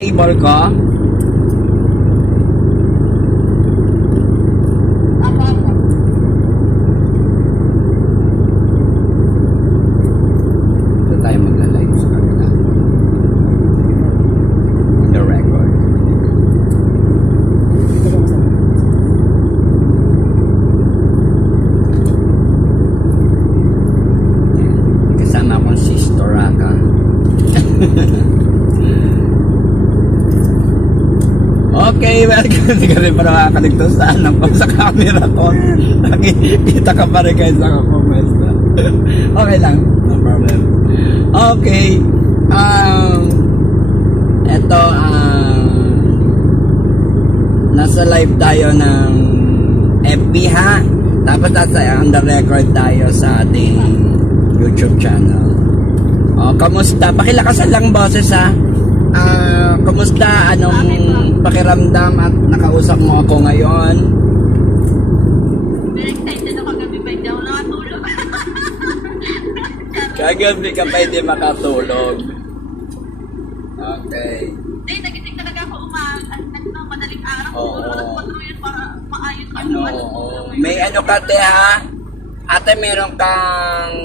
Table ko? Ito tayo magla-live sa kanila. On the record. Kasama akong si Storaka. Okay, welcome. Hindi ka rin pa nakakaligtas sa camera ko. Nakikita ka pa rin guys sa pumesta. Okay lang, no problem. Okay. Eto, nasa live tayo ng FB ha. Tapos on the record tayo sa ating YouTube channel. Kamusta? Pakilakasan lang boses ha. Kamusta? Anong pakiramdam at nakausap mo ako ngayon? Very excited ako kagabi pa hindi ako nakatulog. Kagabi ka pa hindi makatulog. Okay. Hindi, nagising talaga ako madaling araw. Oo. Nagpatruyan para maayos yung May ano ka te ha? Ate meron kang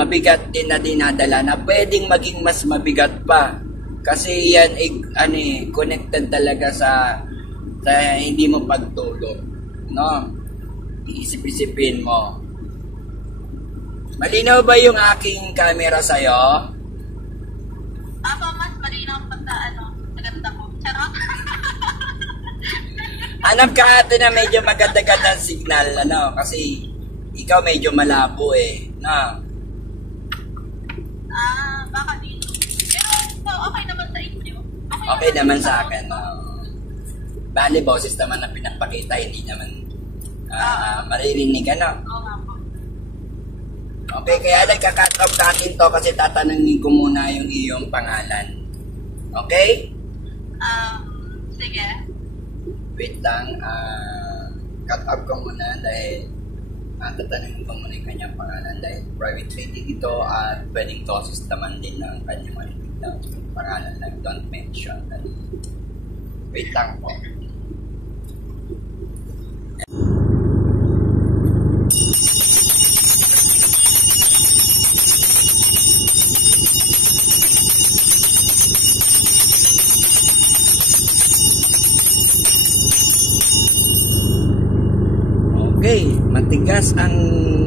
mabigat din na dinadala na pwedeng maging mas mabigat pa. Kasi yan ay connected talaga sa hindi mo pagtulog. No? Iisip-isipin mo. Malinaw ba yung aking camera sa'yo? Ako mas malinaw pagka naganda ko. Charot. Hanap ka ate na medyo maganda-ganda signal. Kasi ikaw medyo malabo eh. No? Baka dito. Pero okay naman sa inyo. Okay naman sa akin. Bali, boses naman na pinapakita, hindi naman maririnig ano. Oo nga po. Okay, kaya nagka-cut off natin to kasi tatanungin ko muna yung iyong pangalan. Okay? Sige. Wait lang. Cut off ko muna dahil tatanungin ko muna yung kanyang pangalan dahil private trading ito at pwedeng process naman din ng kanyang marinig na pangalan lang. Don't mention. Wait lang po. Okay, matigas ang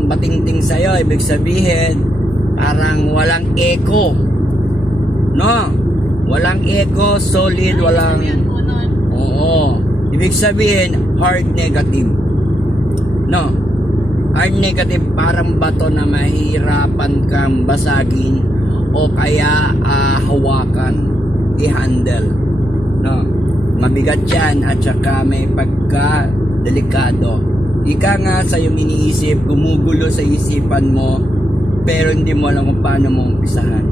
batingting sa'yo. Ibig sabihin, parang walang echo. No? Walang echo, solid, walang... Oo. Ibig sabihin, hard negative. No? Hard negative, parang bato na mahirapan kang basagin o kaya hawakan, i-handle. No? Mabigat yan at saka may pagka-delikado. Ika nga sa iyong iniisip, gumugulo sa isipan mo, pero hindi mo alam kung paano mo umpisahan.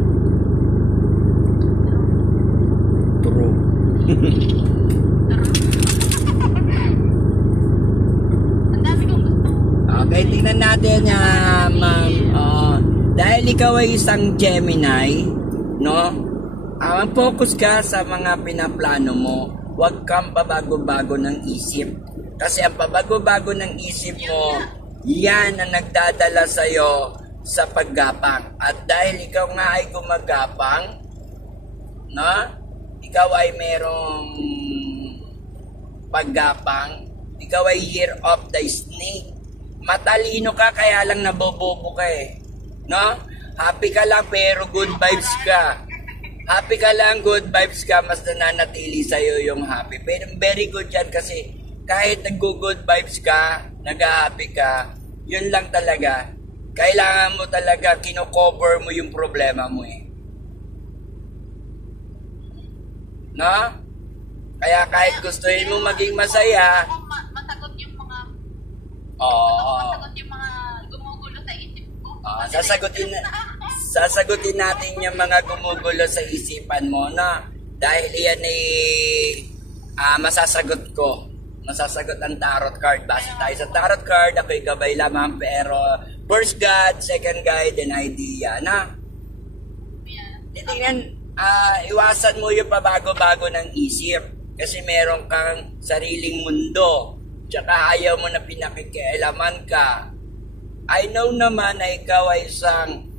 True. Ang dami kong gusto. Okay, tingnan natin ma'am. Dahil ikaw ay isang Gemini, no? Focus ka sa mga pinaplano mo. Huwag kang pabago-bago ng isip. Kasi ang pabago-bago ng isip mo, yan ang nagdadala sa'yo sa paggapang. At dahil ikaw nga ay gumagapang, no? Ikaw ay merong paggapang, ikaw ay year of the snake. Matalino ka, kaya lang nabobobo ka eh. No? Happy ka lang pero good vibes ka. Happy ka lang, good vibes ka, mas nananatili sa'yo yung happy. Pero very good yan kasi kahit nag-good vibes ka, nag-happy ka, yun lang talaga. Kailangan mo talaga, kino-cover mo yung problema mo eh. No? Kaya kahit gustuin mo maging masaya, masagot yung mga masagot yung mga gumugulo sa isip ko. Sasagutin natin yung mga gumugulo sa isipan mo na dahil yan ay masasagot ko. Masasagot ang tarot card. Base tayo sa tarot card, ako'y gabay lamang pero first God, second guide, and idea na. Yeah. Titingnan, iwasan mo yung pabago-bago ng isip. Kasi meron kang sariling mundo. Tsaka ayaw mo na pinakikialaman ka. I know naman na ikaw ay isang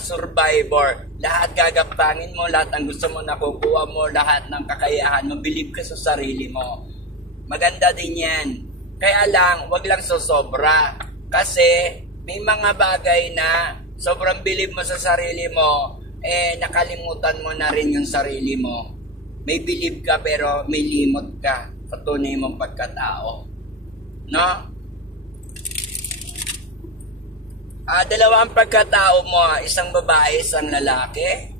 survivor. Lahat gagapangin mo, lahat ng gusto mo nakukuha mo, lahat ng kakayahan mo, believe ka sa sarili mo. Maganda din yan. Kaya lang, wag lang sosobra. Kasi may mga bagay na sobrang believe mo sa sarili mo, nakalimutan mo na rin yung sarili mo. May believe ka pero may limot ka sa tunay mong pagkatao. No? Dalawang pagkatao mo, isang babae, isang lalaki.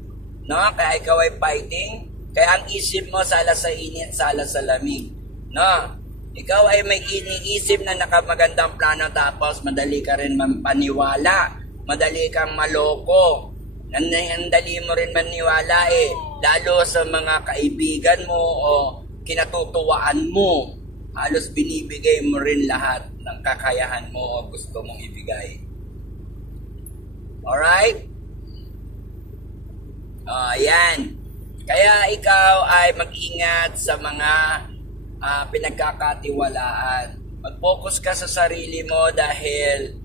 No? Kaya ikaw ay fighting. Kaya ang isip mo, sala sa init, sala sa lamig. No? Ikaw ay may iniisip na nakamagandang plano tapos madali ka rin paniwala. Madali kang maloko. Nandali mo rin maniwala lalo sa mga kaibigan mo o kinatutuwaan mo. Halos binibigay mo rin lahat ng kakayahan mo o gusto mong ibigay. Alright? Yan. Kaya ikaw ay mag-ingat sa mga pinagkakatiwalaan. Mag-focus ka sa sarili mo dahil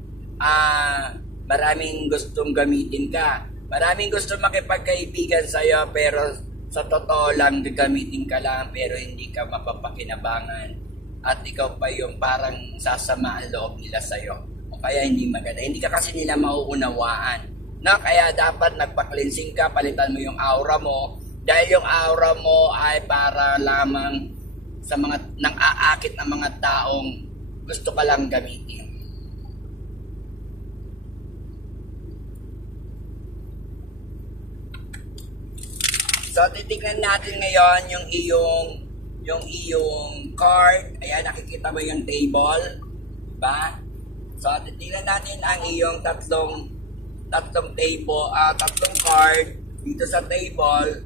maraming gustong gamitin ka. Maraming gusto makipagkaibigan sa'yo pero sa totoo lang gagamitin ka lang pero hindi ka mapapakinabangan at ikaw pa yung parang sasama ang loob nila sa'yo o kaya hindi maganda. Hindi ka kasi nila mauunawaan. Kaya dapat nagpa-cleansing ka, palitan mo yung aura mo dahil yung aura mo ay para lamang sa mga nang-aakit na mga taong gusto ka lang gamitin. So, titignan natin ngayon yung iyong card. Ayan, nakikita mo yung table. Diba? So, titignan natin ang iyong tatlong card dito sa table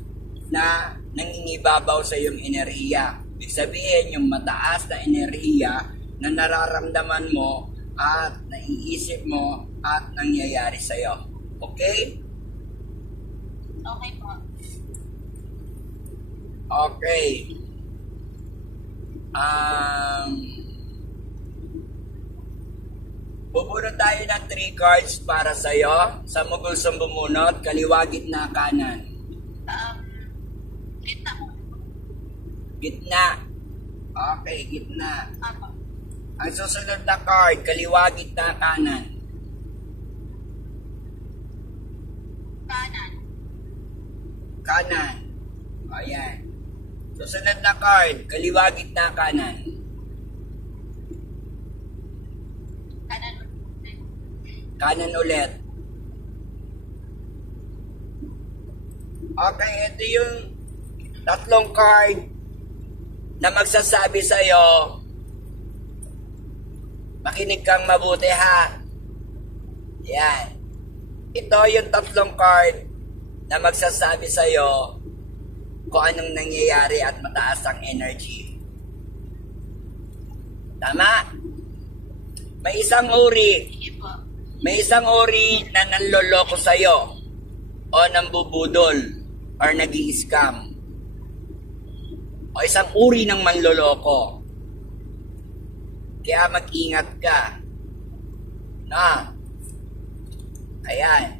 na nangingibabaw sa iyong enerhiya. Ibig sabihin, yung mataas na enerhiya na nararamdaman mo at naiisip mo at nangyayari sa'yo. Okay? Okay po. Okay. Bubunot tayo ng 3 cards para sa'yo. Sa mo gustong bumunot, kaliwa, gitna, kanan. Gitna po. Gitna. Okay, gitna. Apo. Ang susunod na card, kaliwa, gitna, kanan. Kanan. Kanan. Ayan. Susunod na card, kaliwa, gitna, kanan. Kanan. Kanan ulit. Okay, ito yung tatlong card na magsasabi sa'yo, makinig kang mabuti ha. Yan. Ito yung tatlong card na magsasabi sa'yo kung anong nangyayari at mataas ang energy. Tama? May isang uri. Sige po. May isang uri na nanloloko sa'yo o nambubudol or nag-i-scam. O isang uri ng manloloko. Kaya mag-ingat ka. Ayan.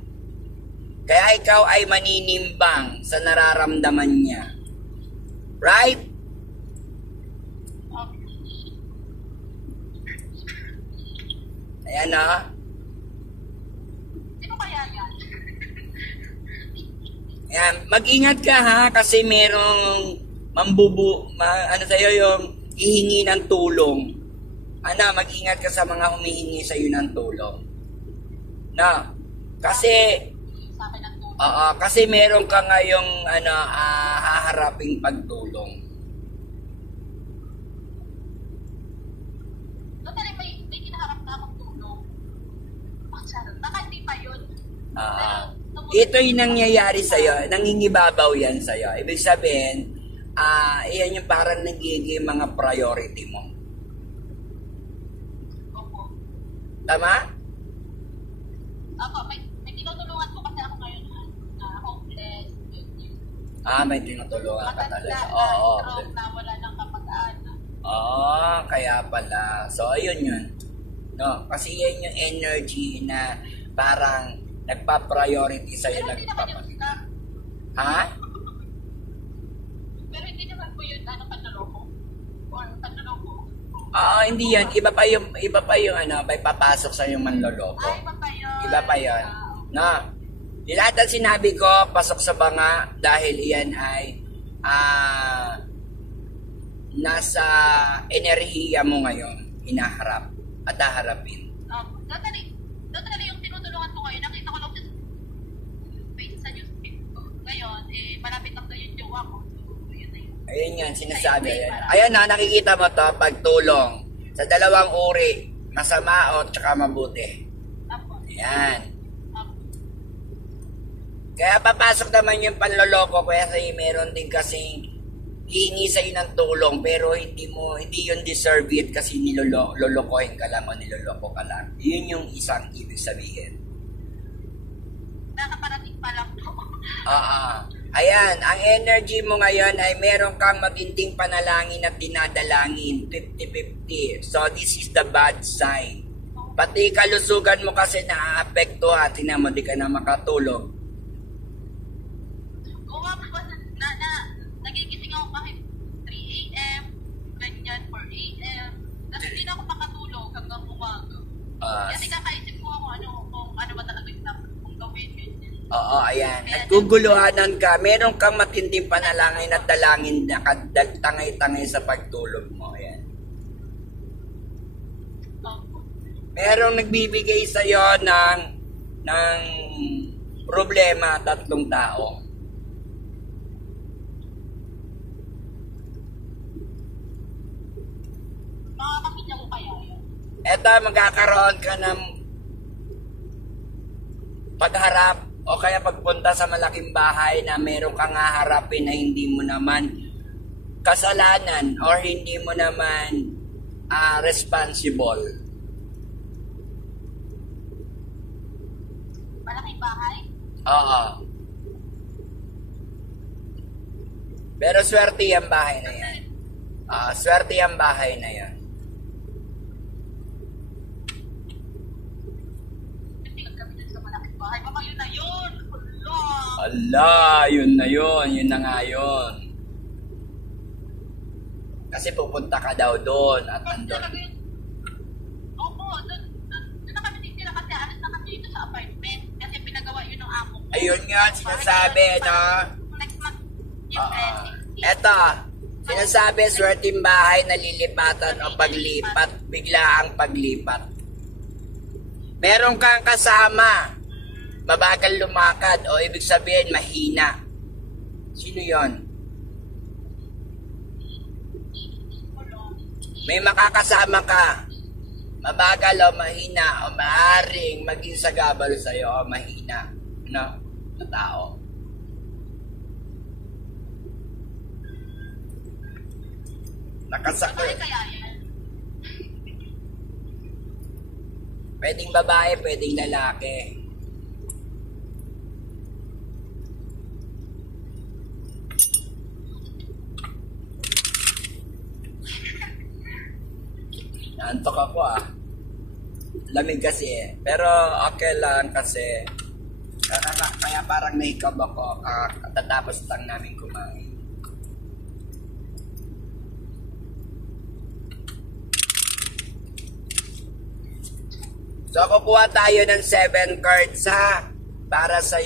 Kaya ikaw ay maninimbang sa nararamdaman niya. Right? Ayan na. Sino kaya yan? Ayan. Mag-ingat ka ha kasi merong sa'yo yung hihingi ng tulong. Mag-ingat ka sa mga humihingi sa'yo ng tulong. Kasi Sa akin ang tulong. kasi meron ka ngayong haharaping pagtulong. Doon na rin may kinaharap na akong tulong. Baka hindi pa yun. Ito yung nangyayari sa'yo, nangingibabaw yan sa'yo. Ibig sabihin, iyan yung parang nagiging mga priority mo. Opo. Tama? Opo, may tinutulungan po kasi ako ngayon na homeless. May tinutulungan ka Matanda talaga. na, Oo. stroke na, wala nang kapag-anak. Kaya pala. So, ayun yun. No, kasi yan yung energy na parang nagpa-priority sa'yo. Pero hindi naman yung sila. Ha? Pero hindi naman po yun, panloloko. Or panloloko. Hindi yan. Iba pa yung may papasok sa yung manloloko. Ay, iba pa yun. Iba pa yun. No. Yung lahat ng sinabi ko, pasok sa banga dahil yan ay nasa enerhiya mo ngayon, hinaharap at haharapin. Totally yung tinutulungan ko ngayon, nakita ko lang sa page sa newsfeed ko. Ngayon, malapit lang yung jowa ko. So, yun na yun. Ayun yan, sinasabi. Ayan na, nakikita mo to, pagtulong sa dalawang uri, masama o tsaka mabuti. Ayan. Kaya papasok naman yung panloloko kasi meron din kasing hihingi sa'yo ng tulong pero hindi yun deserve it kasi nilolokohin ka lang o niloloko ka lang. Yun yung isang ibig sabihin. Nakaparating pa lang po. Ayan, ang energy mo ngayon ay meron kang matinding panalangin at dinadalangin, 50-50. So this is the bad side. Pati kalusugan mo kasi naaapektuhan, tingnan mo, di ka na makatulog. Nagigising ako kahit 3 a.m., ganyan, 4 a.m. Kasi hindi na ako makatulog hanggang umaga. Kasi kakaisip ko kung ano ba talaga yung dapat kong gawin. Ayan. Naguguluhanan ka. Meron kang matinding panalangin at dalangin na tangay-tangay sa pagtulog mo. Ayan. Merong nagbibigay sa'yo ng problema, 3 tao. Makakapitya ko kaya yun. Eto, magkakaroon ka ng pagharap o kaya pagpunta sa malaking bahay na meron kang haharapin na hindi mo naman kasalanan or hindi mo naman responsible. Malaking bahay? Oo. Pero swerte yung bahay na yan. Swerte yung bahay na yan. Baka yun na yun. Yun na yun. Yun na nga yun. Kasi pupunta ka daw doon at nandun. Opo, doon na kami titira kasi alis na kami dito sa apartment. Kasi pinagawa yun ng amo ko. Ayun nga, sinasabi, no? Next month, yung Eto, sinasabi, swerteng bahay na lilipatan o paglipat, bigla ang paglipat. Meron kang kasama, mabagal lumakad o ibig sabihin mahina. Sino yon? May makakasama ka, mabagal o mahina o maaaring maging sagabal sa'yo o mahina, no? Na tao. Nakasakot. kaya yan? Pwedeng babae, pwedeng lalaki. Naantok ako Lamig kasi Pero okay lang kasi kaya parang naikab ako katatapos lang namin kumain. So kukuha tayo ng 7 cards para sa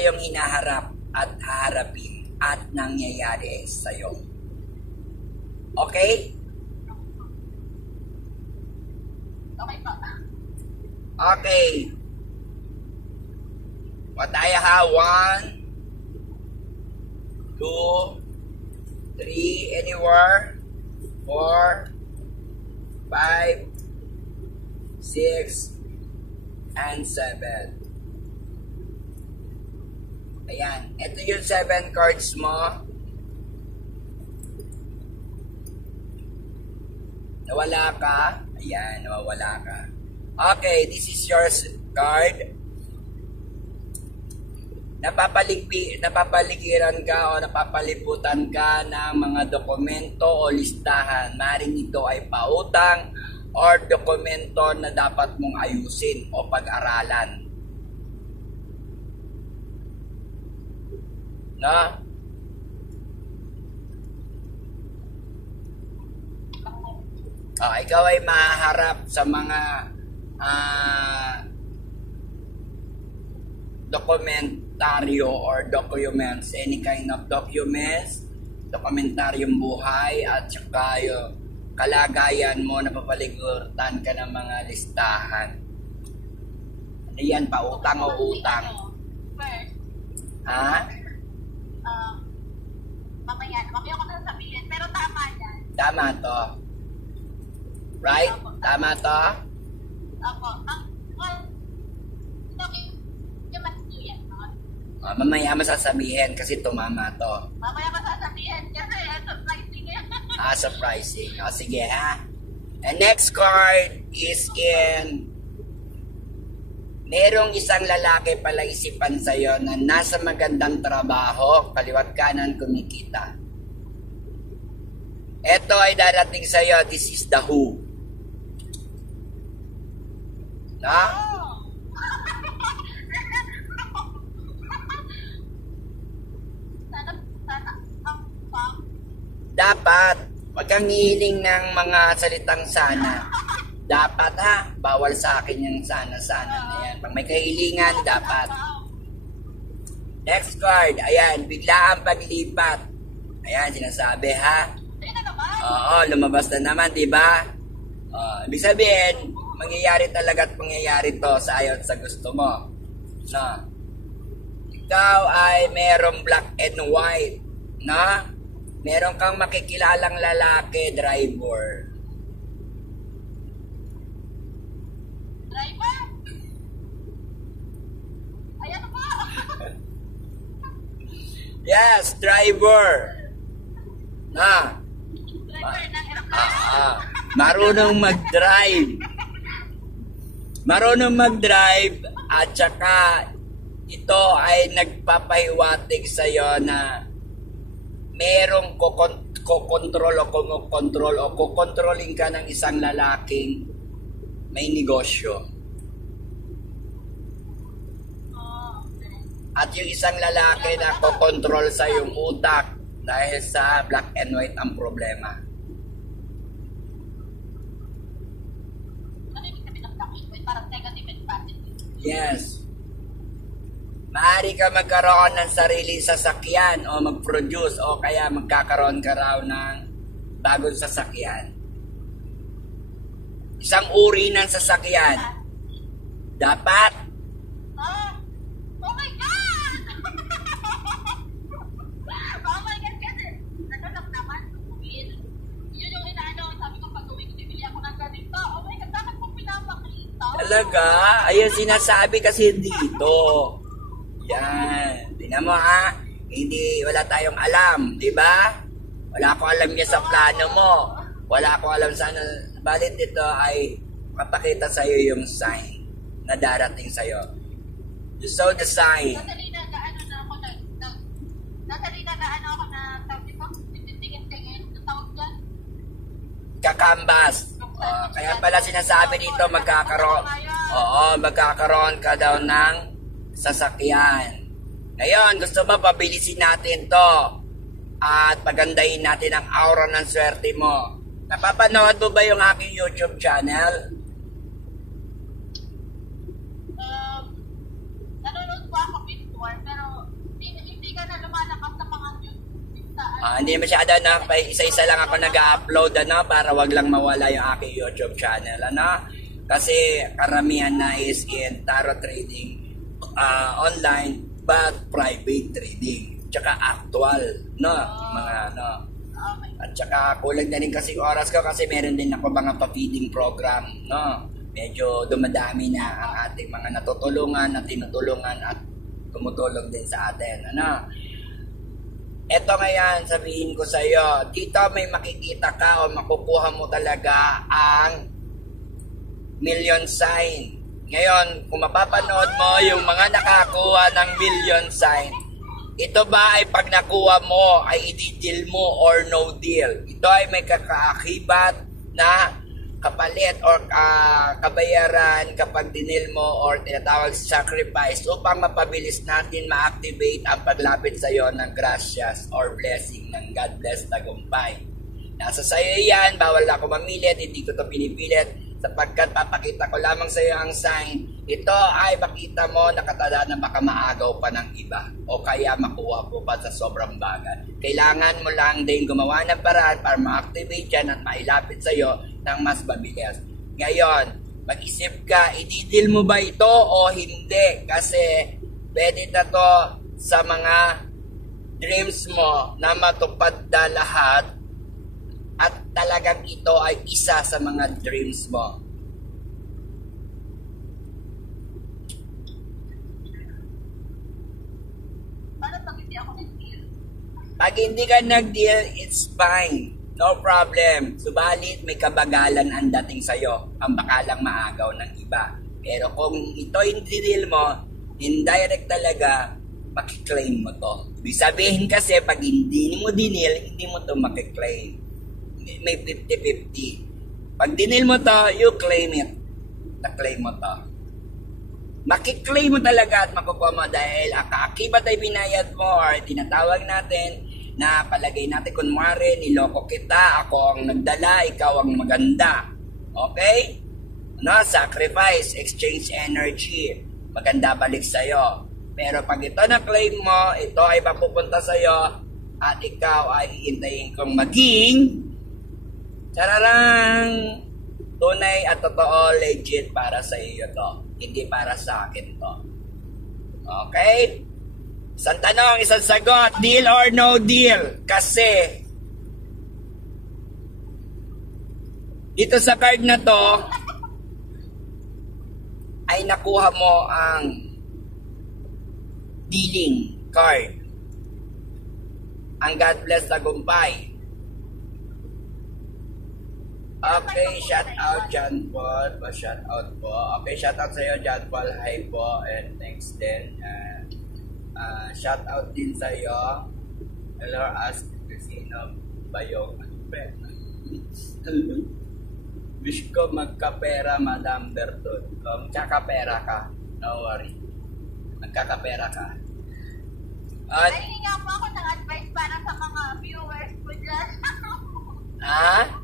yung hinaharap at haharapin at nangyayari sa iyo. Okay? Okay pa. Okay. What tayo 1, 2, 3, anywhere, 4, 5, 6, and 7. Ayan. Ito yung 7 cards mo. Nawala ka. Ayan, nawawala ka. Okay, this is your card. Napapaligiran ka o napapalibutan ka ng mga dokumento o listahan. Maring ito ay pautang or dokumento na dapat mong ayusin o pag-aralan. No? Ikaw ay mahaharap sa mga dokumentaryo or documents, any kind of documents, dokumentaryong buhay at saka yung kalagayan mo na papaliguran ka ng mga listahan. Ano yan, pautang o utang? Ha? Mamaya ko na sabihin, pero tama yan. Tama to. Right? Tama to? Opo. Mamaya masasabihin kasi tumama to. Mamaya masasabihin kasi surprising yan. Surprising. Sige ha. And next card is in merong isang lalaki palaisipan sa'yo na nasa magandang trabaho, kaliwat kanan kumikita. Ito ay darating sa'yo, this is the Who. No? Dapat, wag kang hihiling ng mga salitang sana. Dapat ha, bawal sa akin yung sana-sana na yan. Pag may kahilingan, dapat. Next card, ayan, bigla ang paglipat. Ayan, sinasabi ha. Oo, lumabas na naman, di ba? Ibig sabihin, mangyayari talaga at mangyayari to sa ayaw at sa gusto mo. No? Ikaw ay merong black and white. No? Meron kang makikilalang lalaki, driver. Driver? Ayan po. Yes, driver. Na. Driver ng aeroplano. Marunong mag-drive. Marunong mag-drive at saka ito ay nagpapahiwatig sa'yo na merong kukontrol o kukontrolin ka ng isang lalaking may negosyo. At yung isang lalaki na kukontrol sa yung utak dahil sa black and white ang problema. Ano yung sabi ng black and white? Parang negative and positive. Yes. Maaari ka magkaroon ng sariling sasakyan o mag-produce o kaya magkakaroon ka raw ng bagong sasakyan. Isang uri ng sasakyan. Dapat. Oh my God! Oh my God, kasi nagkasap naman, yun yung inaano, sabi ko pag-uwi ko, bibili ako ng ganito. Oh my God, bakit mo pinapakita? Talaga? Ayun sinasabi kasi dito. Yan. Tingnan mo ha. Hindi, wala tayong alam. Diba? Wala akong alam niya sa plano mo. Wala akong alam sa ano. Balit ito ay mapakita sa'yo yung sign na darating sa'yo. You saw the sign. Natalina na ano na ako na tawag dito? Tingin-tingin. Tawag dyan? Kakambas. Kaya pala sinasabi dito magkakaroon ka daw ng sasakyan. Ngayon, gusto mo pabilisin natin to at pagandahin natin ang aura ng swerte mo. Napapanood mo ba yung aking YouTube channel? Nanonood po ako before, pero hindi ka na lumalakas sa mga YouTube sa Hindi masyado na, isa-isa lang ako nag-upload para wag lang mawala yung aking YouTube channel. Kasi karamihan na is in tarot trading online but private trading. Tsaka actual, mga At tsaka kulang na rin kasi oras ko kasi meron din ako mga pa-feeding program, Medyo dumadami na ang ating mga natutulungan at tinutulungan at tumutulong din sa atin, Ito ngayon, sabihin ko sa iyo, dito may makikita ka o makukuha mo talaga ang million sign. Ngayon, kung mapapanood mo yung mga nakakuha ng million sign, ito ba ay pag nakuha mo ay i-deal mo or no deal? Ito ay may kakaakibat na kapalit or kabayaran kapag dinil mo or tinatawag sacrifice upang mapabilis natin ma-activate ang paglapit sa iyo ng gracias or blessing ng God bless tagumpay. Nasa sayo yan, bawal ako mamilit, hindi ko ito pinipilit sapagkat papakita ko lamang sa iyo ang sign. Ito ay makita mo nakatada na baka maagaw pa ng iba o kaya makuha po pa sa sobrang bagay. Kailangan mo lang din gumawa ng paraan para ma-activate yan at mailapit sa iyo ng mas mabilis. Ngayon, mag-isip ka, ididil mo ba ito o hindi? Kasi pwede na to sa mga dreams mo na matupad na lahat at talagang ito ay isa sa mga dreams mo. Paano pag hindi ako nag-deal? Pag hindi ka nag-deal, it's fine. No problem. Subalit, may kabagalan ang dating sa'yo. Ang bakalang maagaw ng iba. Pero kung ito hindi deal mo, indirect talaga, makiklaim mo to. Ibig sabihin kasi, pag hindi mo dinil, hindi mo to makiklaim. May 50-50. Pag dinil mo to, you claim it. Na-claim mo to. Makiklaim mo talaga at makukuha mo dahil ang kaakibat ay binayad mo or tinatawag natin na palagay natin kunwari, niloko kita, ako ang nagdala, ikaw ang maganda. Okay? No, sacrifice, exchange energy. Maganda balik sa'yo. Pero pag ito na-claim mo, ito ay mapupunta sa'yo at ikaw ay hihintayin kong maging chararang tunay at totoo, legit para sa iyo to. Hindi para sa akin to. Okay? Isang tanong, isang sagot, deal or no deal? Kasi dito sa card na to ay nakuha mo ang dealing card. Ang God bless tagumpay. Okay, shout out John Paul. Shout out po. Okay, shout out sa iyo John Paul. Hi po and thanks din. Shout out din sa iyo. Hello, ask sino ba yung wish ko magkapera Madam Berton. Magkakapera ka. No worry. Magkakapera ka. Ay, hinga po ako ng advice para sa mga viewers ko dyan. Ha?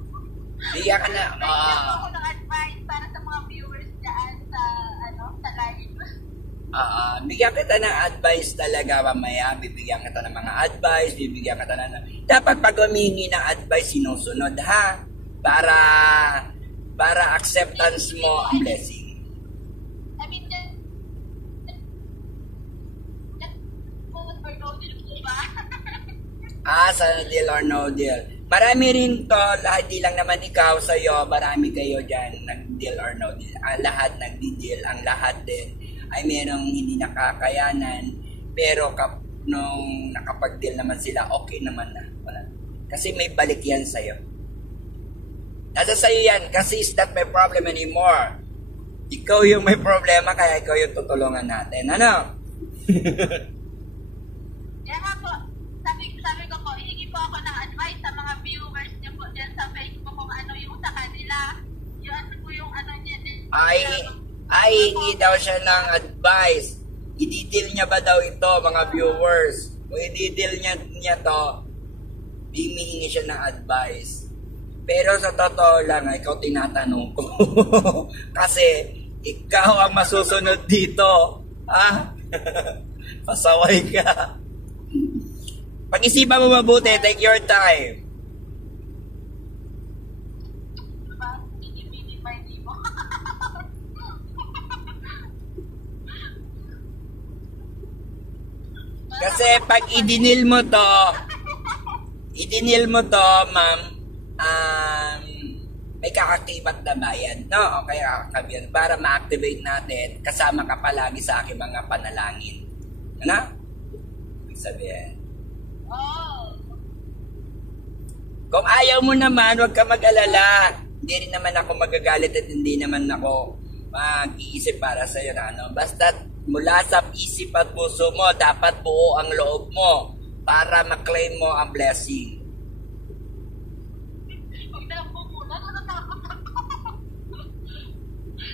Bigyan ka na. Hinga po ako ng advice para sa mga viewers dyan sa, sa live. Bigyan kita ng advice talaga mamaya. Bibigyan kita ng mga advice. Bibigyan kita ng... Dapat pag humingi ng advice, sinusunod ha. Para acceptance mo ang blessing. I mean, Sa deal or no deal. Marami rin to, hindi lang naman ikaw sa'yo, marami kayo dyan, nag-deal or no deal. Ang lahat nag-deal, ang lahat din ay merong hindi nakakayanan, pero nung nakapag-deal naman sila, okay naman na. Kasi may balik yan sa'yo. Nasa sa'yo yan, kasi it's not my problem anymore. Ikaw yung may problema, kaya ikaw yung tutulungan natin. Ano? Kaya nga po, sabi ko po, hihingi po ako ng advice sa mga viewers niyo po dyan sa Facebook kung ano yung sa kanila. Yung ano po yung ano niya din. Ay, hingi daw siya ng advice. I-deal niya ba daw ito, mga viewers? Kung i-deal niya to, hihingi siya ng advice. Pero sa totoo lang, ikaw tinatanong ko. Kasi, ikaw ang masusunod dito. Ha? Pasaway ka. Pag-isipan mo mabuti, take your time. Kasi pag idinil mo to, ma'am, may kakakibat na bayad, no? O kaya kakabiyan para ma-activate natin, kasama ka palagi sa aking mga panalangin. Ano? Ibig sabihin. Oh. Kung ayaw mo naman, huwag ka mag-alala. hindi rin naman ako magagalit at hindi naman ako mag-iisip para sa'yo na ano. Basta mula sa isip at puso mo, dapat buo ang loob mo para maklaim mo ang blessing. Huwag na lang po muna. Natatakot ako.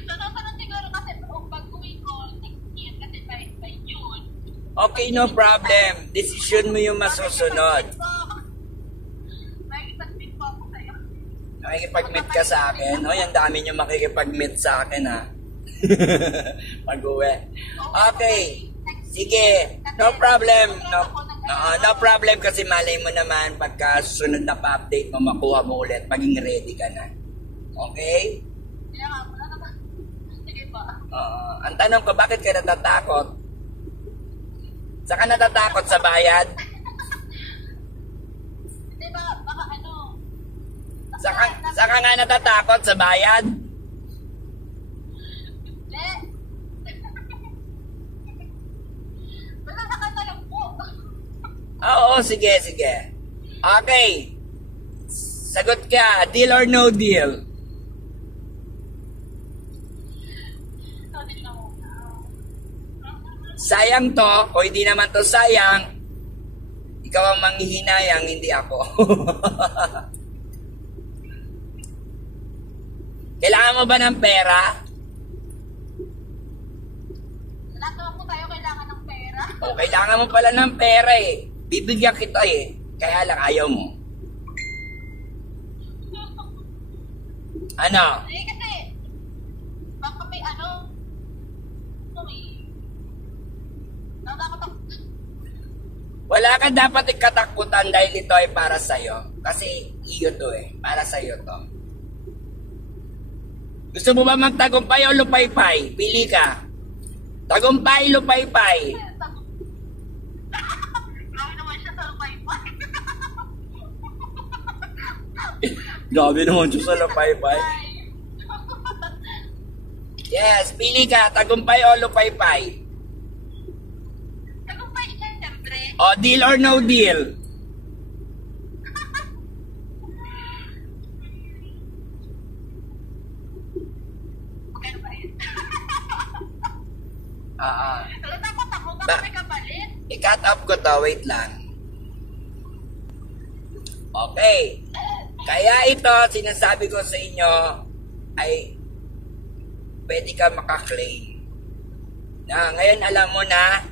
Natatakot siguro kasi pag-uwi ko next year kasi by June. Okay, no problem. Decision mo yung masusunod. Makikipag-meet po ako sa'yo. Makikipag-meet ka sa akin. O, ang dami nyo makikipag-meet sa akin, ha? Pag-uwi. Okay. Sige. No problem. No problem kasi malay mo naman pagka sunod na pa-update mo, makuha mo ulit. Maging ready ka na. Okay? Kaya nga, wala naman. Sige pa. Ang tanong ko, bakit ka natatakot? Saan ka natatakot? Sa bayad? Hindi ba, baka ano? Saan ka nga natatakot? Sa bayad? Hindi. Basta nakatalong po. Oo, sige. Okay. Sagot ka. Deal or no deal? Sorry lang. Sayang to. Kung hindi naman to sayang, ikaw ang manghihinayang, hindi ako. Kailangan mo ba ng pera? Lahat naman po tayo kailangan ng pera. O, kailangan mo pala ng pera eh. Bibigyan kita eh. Kaya lang ayaw mo. Ano? Eh, kasi, baka may ano, may, nakakot ako. Wala ka dapat ikatakutan dahil ito ay para sa'yo. Kasi iyo to eh. Para sa'yo to. Gusto mo ba magtagumpay o lupaypay? Pili ka. Tagumpay, lupaypay. Grabe naman siya sa lupaypay. Grabe naman siya sa lupaypay. Yes, pili ka. Tagumpay o lupaypay? Tagumpay siya, siyempre. O, deal or no deal? Magkano ba yun? Natatakot ako, baka may kapalit. I-cut off ko to. Wait lang. Okay. Kaya ito, sinasabi ko sa inyo, ay pwede ka makaklaim. Na, ngayon alam mo na,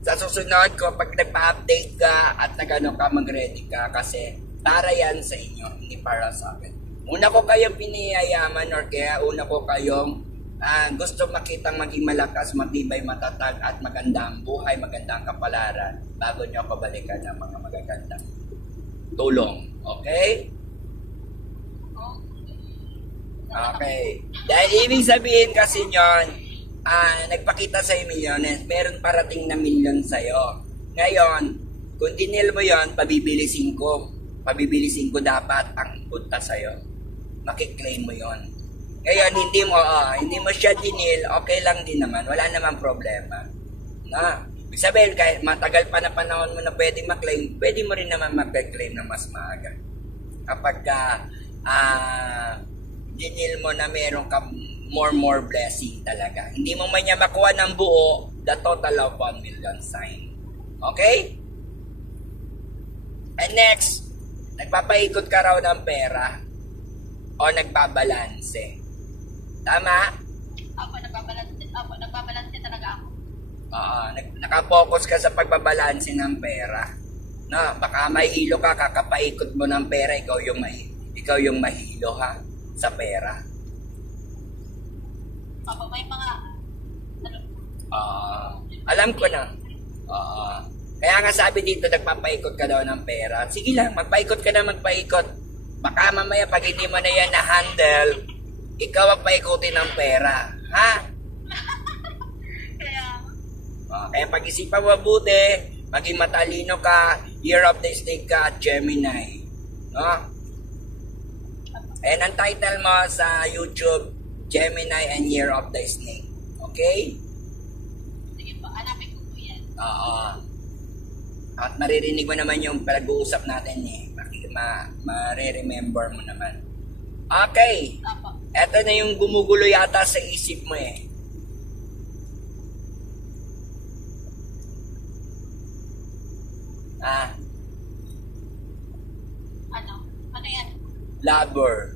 sa susunod ko, pag nagpa-update ka at nagano ka, mag-ready ka kasi para yan sa inyo, hindi para sa akin. Una ko kayong piniyayaman or kaya una ko kayong gusto makitang maging malakas, matibay, matatag at maganda ang buhay, maganda ang kapalaran bago nyo ako balikan ng mga magagandang tulong. Okay? Okay. Dahil ibig sabihin kasi nyon, nagpakita sa'yo milyones, meron parating na milyon sa'yo. Ngayon, kung dinil mo yon, pabibilisin ko. Pabibilisin ko dapat ang punta sa'yo. Makiklaim mo yon. Ngayon, hindi mo siya dinil, okay lang din naman. Wala namang problema. Na, ibig sabihin, kahit matagal pa na panahon mo na pwede maklaim, pwede mo rin naman mag-claim na mas maaga. Kapag dinil mo na meron ka more blessing talaga. Hindi mo man niya makuha ng buo, the total of 1 million sign. Okay? And next, nagpapaikot ka raw ng pera o nagbabalanse. Tama? Ako, nagbabalanse talaga ako. Nakapokus ka sa pagbabalanse ng pera. No, baka mahilo ka, kakapaikot mo ng pera, ikaw yung mahilo ha, sa pera. Papa, may mga alam ko na. Kaya nga sabi dito, nagpapaikot ka daw ng pera. Sige lang, magpaikot ka na magpaikot. Baka mamaya pag hindi mo na yan na-handle, ikaw ang paikutin ng pera. Ha? Kaya pag-isipan mabuti, maging matalino ka, Year of the Snake ka at Gemini. No? And ang title mo sa YouTube, Gemini and Year of the Snake. Okay? Sige po, hanapin ko po yan. At maririnig mo naman yung pag-uusap natin eh. Marire-remember mo naman. Okay. Apo. Eto na yung gumugulo yata sa isip mo eh. Ano? Ano yan? Lover.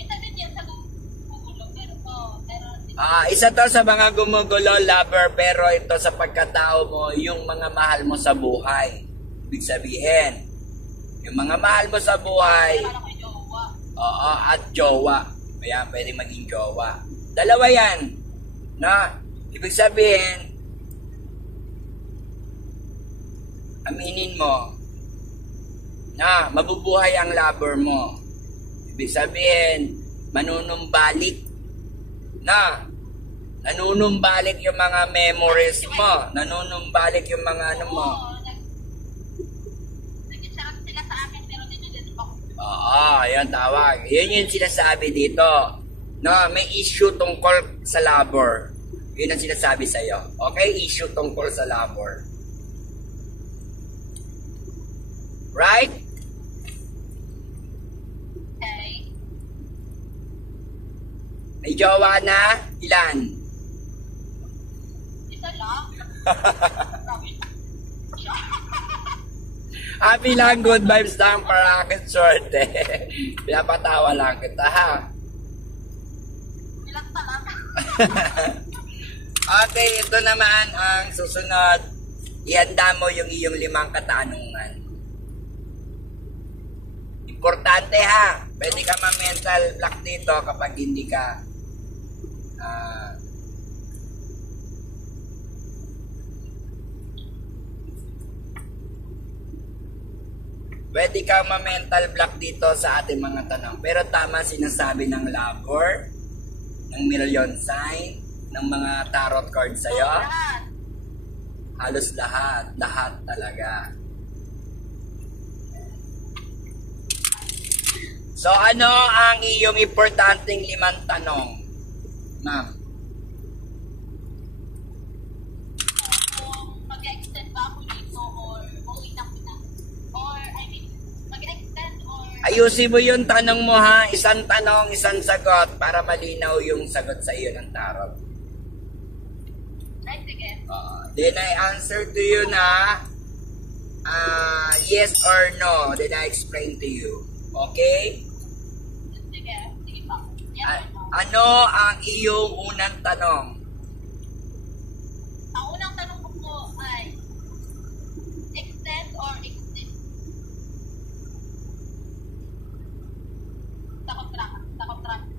Isa din yan sa gugulo, pero Isa to sa mga gumugulo, lover, pero ito sa pagkatao mo, yung mga mahal mo sa buhay. Ibig sabihin, yung mga mahal mo sa buhay, Pero ko yung jowa. oo, at jowa. Kaya pwede maging jowa. Dalawa yan. Na, ibig sabihin, aminin mo na mabubuhay ang lover mo. Ibig sabihin, manunumbalik na nanunumbalik yung mga memories mo, nanunumbalik yung mga ano mo. Oo, nag-chat sila sa akin, pero din ako. Oo, yun tawag. Yun yung sinasabi dito. No, may issue tungkol sa lover. Yun ang sinasabi sa'yo. Okay? Issue tungkol sa lover. Right? Okay. May jowa na? Ilan? Isa lang. Happy lang, good vibes lang para akin sorte. Pinapatawa lang kita ha. Ilang talang. Okay, ito naman ang susunod. Ihanda mo yung iyong 5 katanungan. Importante ha. Pwede ka ma-mental block dito kapag hindi ka pwede ka ma-mental block dito sa ating mga tanong. Pero tama sinasabi ng lover, ng million sign, ng mga tarot cards sa'yo. Lahat. Halos lahat. Lahat talaga. So, ano ang iyong importanteng 5 tanong, ma'am? Kung mag-extend ba ako dito or uuwi na ko na? Or, I mean, mag-extend or... Ayusin mo yung tanong mo ha. Isang tanong, isang sagot para malinaw yung sagot sa iyo ng tarot. Right, sige. Then I answer to you na yes or no. Then I explain to you. Okay? Sige. Sige pa. Yan. Ano ang iyong unang tanong? Ang unang tanong ko po ay extend or exist? Sa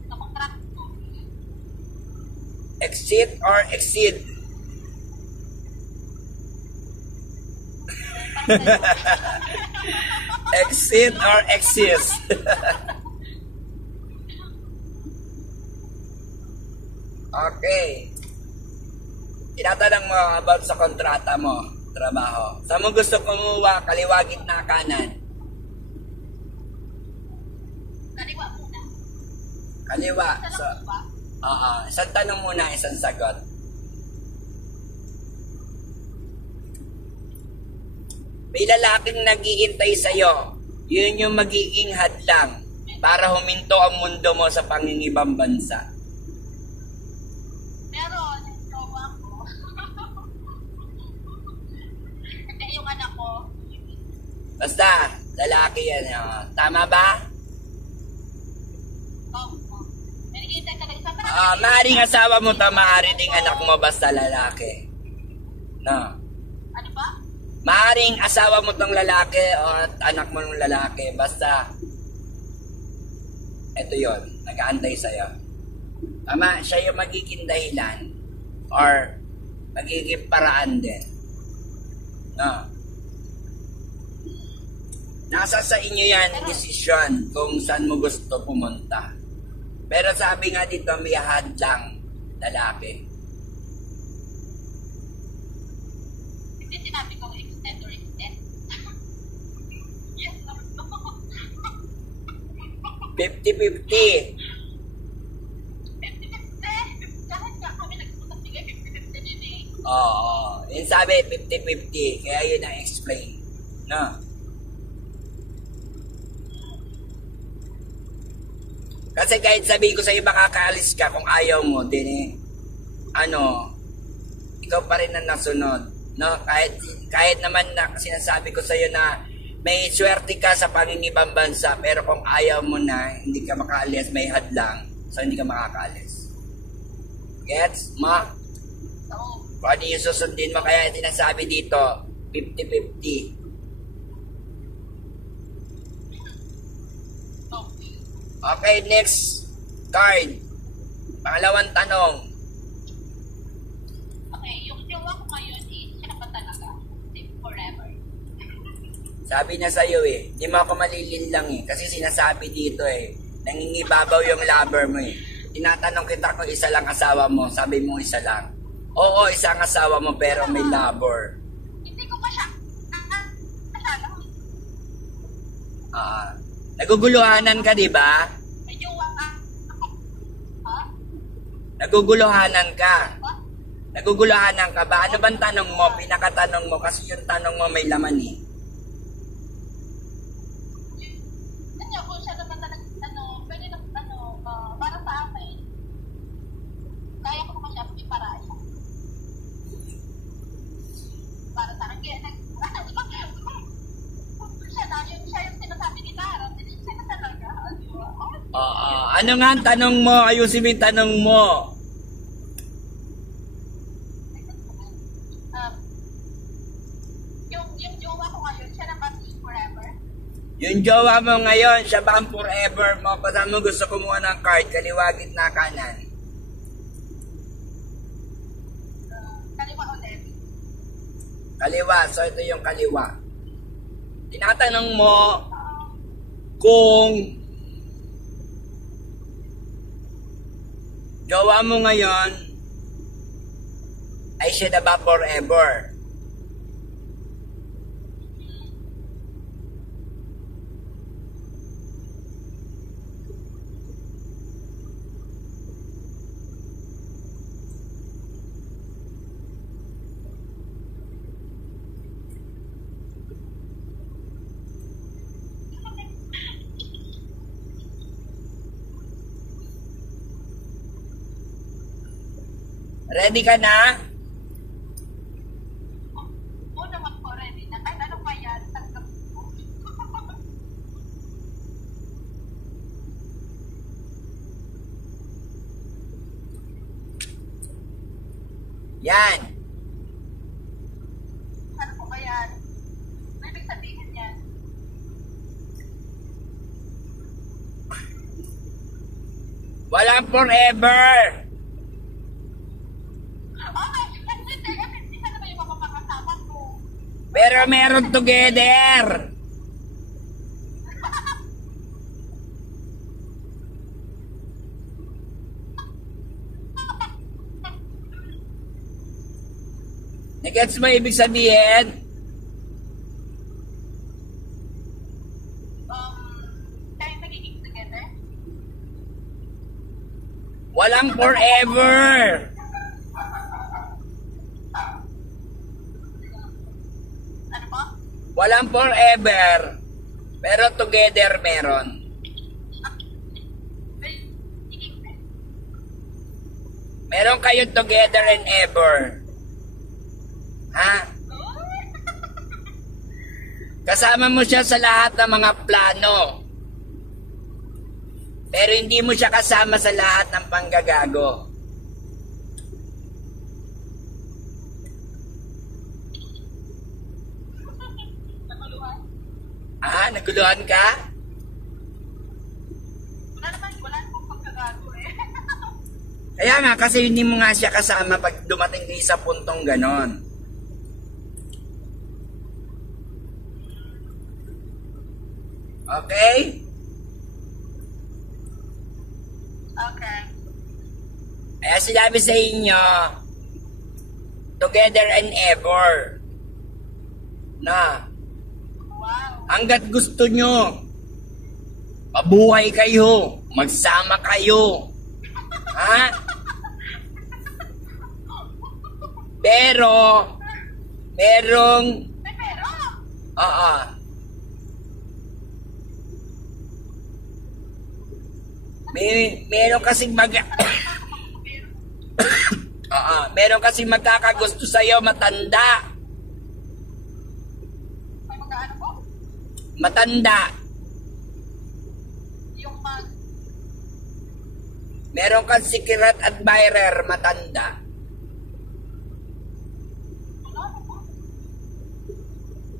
contract ko. Exit or exceed? Exit or exist? Okay. Tinatanong mo about sa kontrata mo, trabaho. Saan mo gusto kumuha? Kaliwa, gitna, kanan? Kaliwa muna. Kaliwa. Sa So, lang ba? isang tanong muna, isang sagot. May lalaking naghihintay sa'yo. Yun yung magiging hadlang para huminto ang mundo mo sa pangingibang bansa. Meron, yung jowa ko. Hindi, yung anak ko. Basta, lalaki yan. Tama ba? Oo. Naghihintay ka lang. Maaaring asawa mo to, maaaring ding anak mo, basta lalaki. No. Ano ba? Maaaring asawa mo tong lalaki o anak mo ng lalaki, basta eto yon, nag-aantay sa'yo. Tama, siya yung magiging dahilan or magiging paraan din. No. Nasa sa inyo yan, desisyon kung saan mo gusto pumunta. Pero sabi nga dito, may hadlang lalaki. Hindi sinabi kong extend or extend. Yes, no. 50-50. 50-50. Kahit nga kami nagpunta sige, 50-50 din eh. Oo. Yun sabi, 50-50. Kaya yun ang explain. No? Kasi kahit sabihin ko sa'yo makakaalis ka, kung ayaw mo, din ikaw pa rin ang nasunod. No? Kahit naman na sinasabi ko sa'yo na may swerte ka sa pangingibang bansa, pero kung ayaw mo na, hindi ka makaalis, may hadlang, so hindi ka makakaalis. Gets? Ma? Kung ano yung susundin mo, kaya sinasabi dito, 50-50. Okay, next card. Pangalawang tanong. Okay, yung jowa ko ngayon is, siya ba talaga? Forever. Sabi niya sa'yo hindi mo ako malilin lang kasi sinasabi dito nangingibabaw yung lover mo Tinatanong kita kung isa lang asawa mo, sabi mo isa lang. Oo, isang asawa mo pero may lover. Hindi ko pa siya. Naguguluhanan ka, di ba? May jowa ka. Naguguluhanan ka. Naguguluhanan ka ba? Ano bang tanong mo? Pinakatanong mo kasi yung tanong mo may laman Kung siya naman talaga, pwede na, para sa akin, kaya ko naman siya iparaya. Para sa akin, siya yung sinasabi ni Tara, siya na talaga. Ano nga ang tanong mo? Ayusin mo yung tanong mo. Yung jowa ko ngayon, siya na ba forever? Yung jowa mo ngayon, siya ba ang forever mo? Basta mo gusto kumuha ng card, kaliwa, gitna, kanan. Kaliwa ulit. Kaliwa, so ito yung kaliwa. Tinatanong mo kung jowa mo ngayon ay siya na ba forever? Ready ka na? Oo naman po, ready na. Kahit ano pa yan, tanggap ko. Yan. Ano po ba yan? May ibig sabihin yan. Walang forever. Pero meron together. Nagets mo ibig sabihin? Tayo magiging together? Walang forever. Ano po? Walang forever. Pero together meron. Meron kayo together and ever. Ha? Kasama mo siya sa lahat ng mga plano. Pero hindi mo siya kasama sa lahat ng panggagago. Naguluhan ka? Wala namang pagkagago eh. Kaya nga, kasi hindi mo nga siya kasama pag dumating kayo sa puntong ganon. Okay? Okay. Kaya sinabi sa inyo, together and ever. Na, Wow. hanggat gusto nyo, mabuhay kayo, magsama kayo. Ha? Pero, merong, May pero. Meron kasing meron kasing magkakagusto sa'yo, matanda. Ay, magkaano po? Matanda. Yung Meron kang secret admirer, matanda.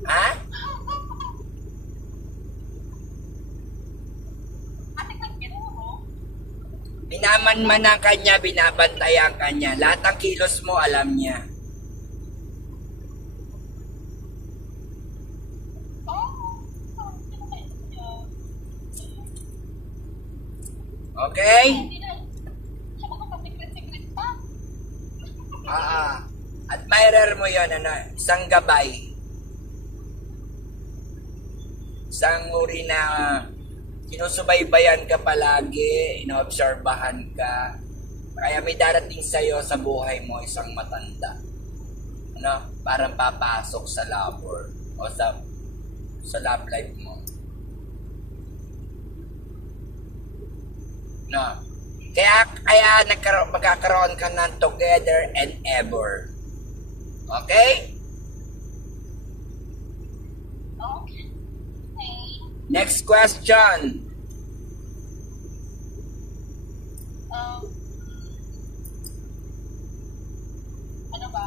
Ha? Binamanmanan kanya, binabantayan kanya. Lahat ng kilos mo, alam niya. Okay? Admirer mo yon, isang gabay. Isang uri na sinusubaybayan ka palagi, inoobserbahan ka. Kaya may darating sa'yo sa buhay mo isang matanda. Parang papasok sa labor o sa love life mo. Kaya magkakaroon ka ng together and ever. Okay? Next question. Ano ba?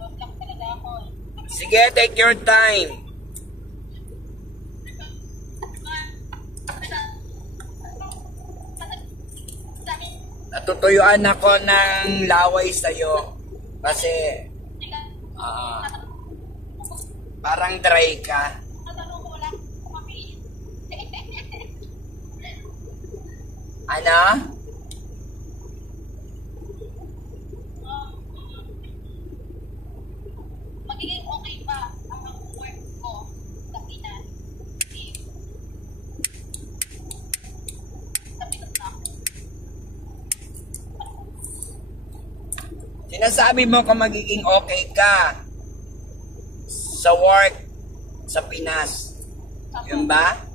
Lang talaga ako. Sige, take your time. Natutuyuan ako ng laway sa'yo kasi parang dry ka. Ano? Magiging okay ba ang work ko sa Pinas? Sa Pinas na ako. Sinasabi mo kung magiging okay ka sa work sa Pinas. Yun ba?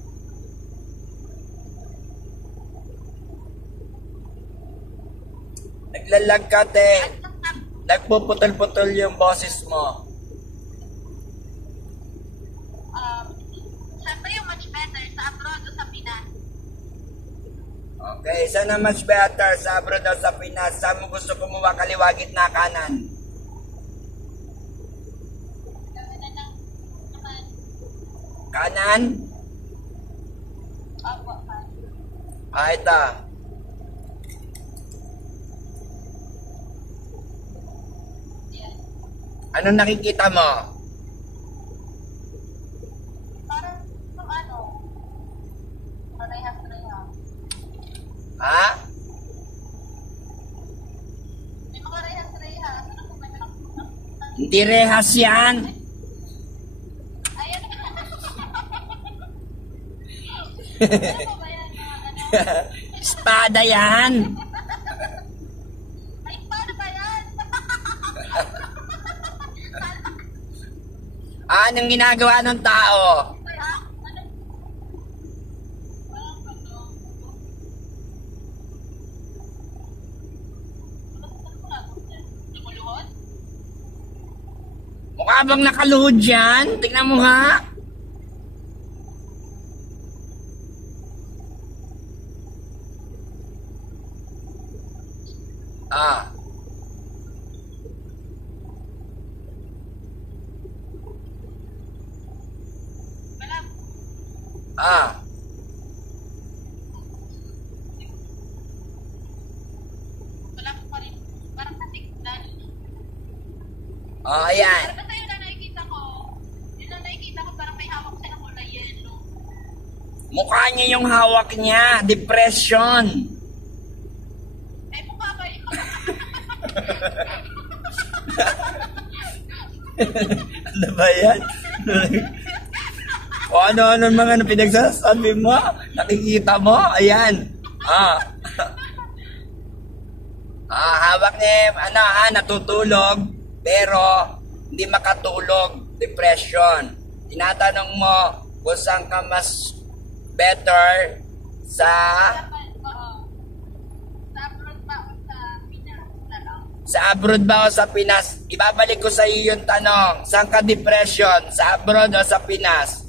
Naglalag ka, te. Nagpuputol-putol yung boses mo. Siyempre yung much better sa abroad o sa Pinas. Okay, sana much better sa abroad o sa Pinas. Saan mo gusto kumuha, kaliwa, gitna, kanan? Kanan? Opo, Ito. Anong nakikita mo? parang parehas-rehas. Ha? May mga rehas-rehas. Ano kung may Hindi rehas yan. Ayan. Ano ba yan? Espada yan. Ay, paano ba yan? Anong ginagawa ng tao? Mukha bang nakaluhod yan? Tingnan mo nga. Wala ko pa rin. Parang natignan. Ayan. Pero basta yun ang nakikita ko. Yun ang nakikita ko parang may hawak sa kulay yellow. Mukha niya yung hawak niya. Depression. Ay, mukha ba yun? Ano ba yan? O ano-ano mga pinagsasabi mo? Nakikita mo? Ayan. Hawak niya, natutulog, pero hindi makatulog. Depression. Tinatanong mo kung saan ka mas better Sa abroad ba o sa Pinas? Ibabalik ko sa iyo yung tanong. Saan ka depression? Sa abroad o sa Pinas?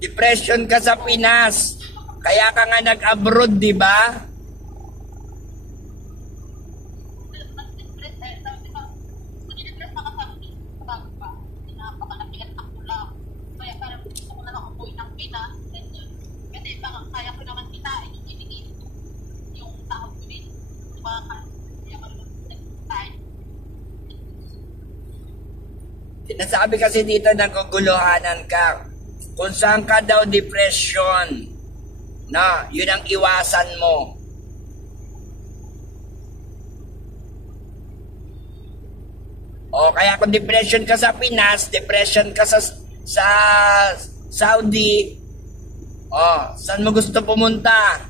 Depression ka sa Pinas. Kaya ka nga nag-abroad, di ba? Sinasabi kasi dito naguguluhanan ka. Kung saan ka daw depression, na yun ang iwasan mo. O kaya kung depression ka sa Pinas, depression ka sa Saudi, saan mo gusto pumunta?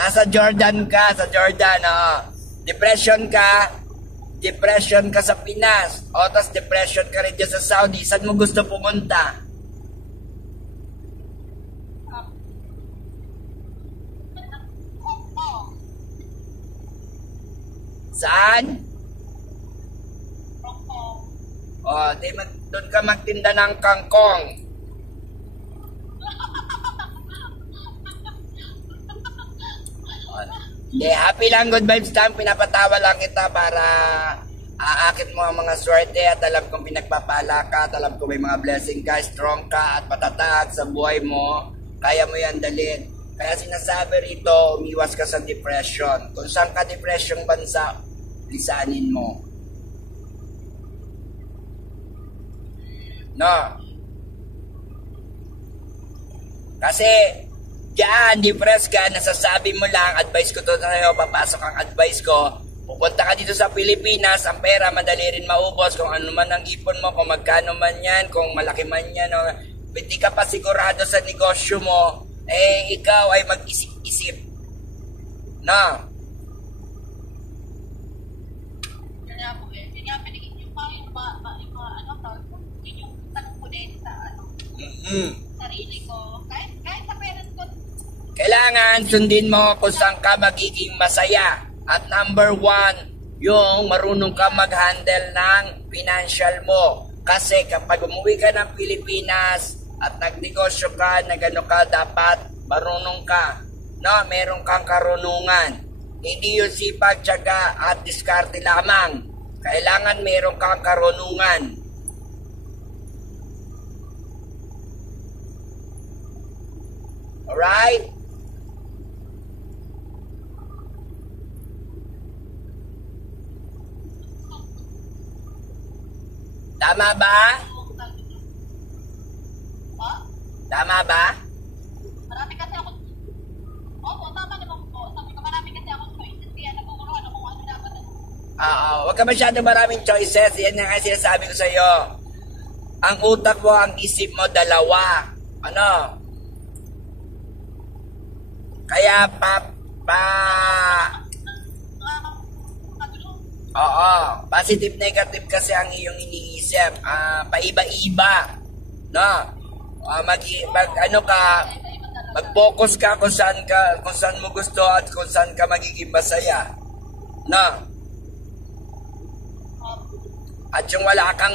Nasa Jordan ka, sa Jordan, depression ka sa Pinas, tapos depression ka rin dyan sa Saudi, saan mo gusto pumunta? Saan? Doon ka magtinda ng kangkong. Happy lang, good vibes time. Pinapatawa lang kita para aakit mo ang mga swerte at alam kong pinagpapala ka at alam kong may mga blessing ka, strong ka at patatag sa buhay mo. Kaya mo yan dalhin. Kaya sinasabi rito, umiwas ka sa depression. Kung saan ka depression bansa, lisanin mo. No? Kasi diyan, depressed ka, nasasabi mo lang, advice ko to sa'yo, papasok ang advice ko, pupunta ka dito sa Pilipinas, ang pera, madali rin maubos, kung ano man ang ipon mo, kung magkano man yan, kung malaki man yan, hindi ka pa sigurado sa negosyo mo, ikaw ay mag-isip-isip. No? Kaya po pinigit yung yung tanong ko din sa sarili ko. Kahit sa parents ko, kailangan sundin mo kung saan ka magiging masaya. At number 1, yung marunong ka mag-handle ng financial mo. Kasi kapag umuwi ka ng Pilipinas at nagnegosyo ka, nagano ka, dapat marunong ka. No, meron kang karunungan. Hindi yung sipag, tiyaga at diskarte lamang. Kailangan meron kang karunungan. Alright? Tama ba? Tama ba? marami kasi ako, tama naman po. Sabi ko, marami kasi ako choices. Kaya naguguruhan ako kung ano dapat. Huwag ka masyadong maraming choices. Yan nga kasi sinasabi ko sa'yo. Ang utak mo, ang isip mo, dalawa. Ano? Kaya positive negative kasi ang iyong iniisip. Paiba-iba. No? Mag-focus ka kung saan mo gusto at kung saan ka magiging masaya. No? At yung wala kang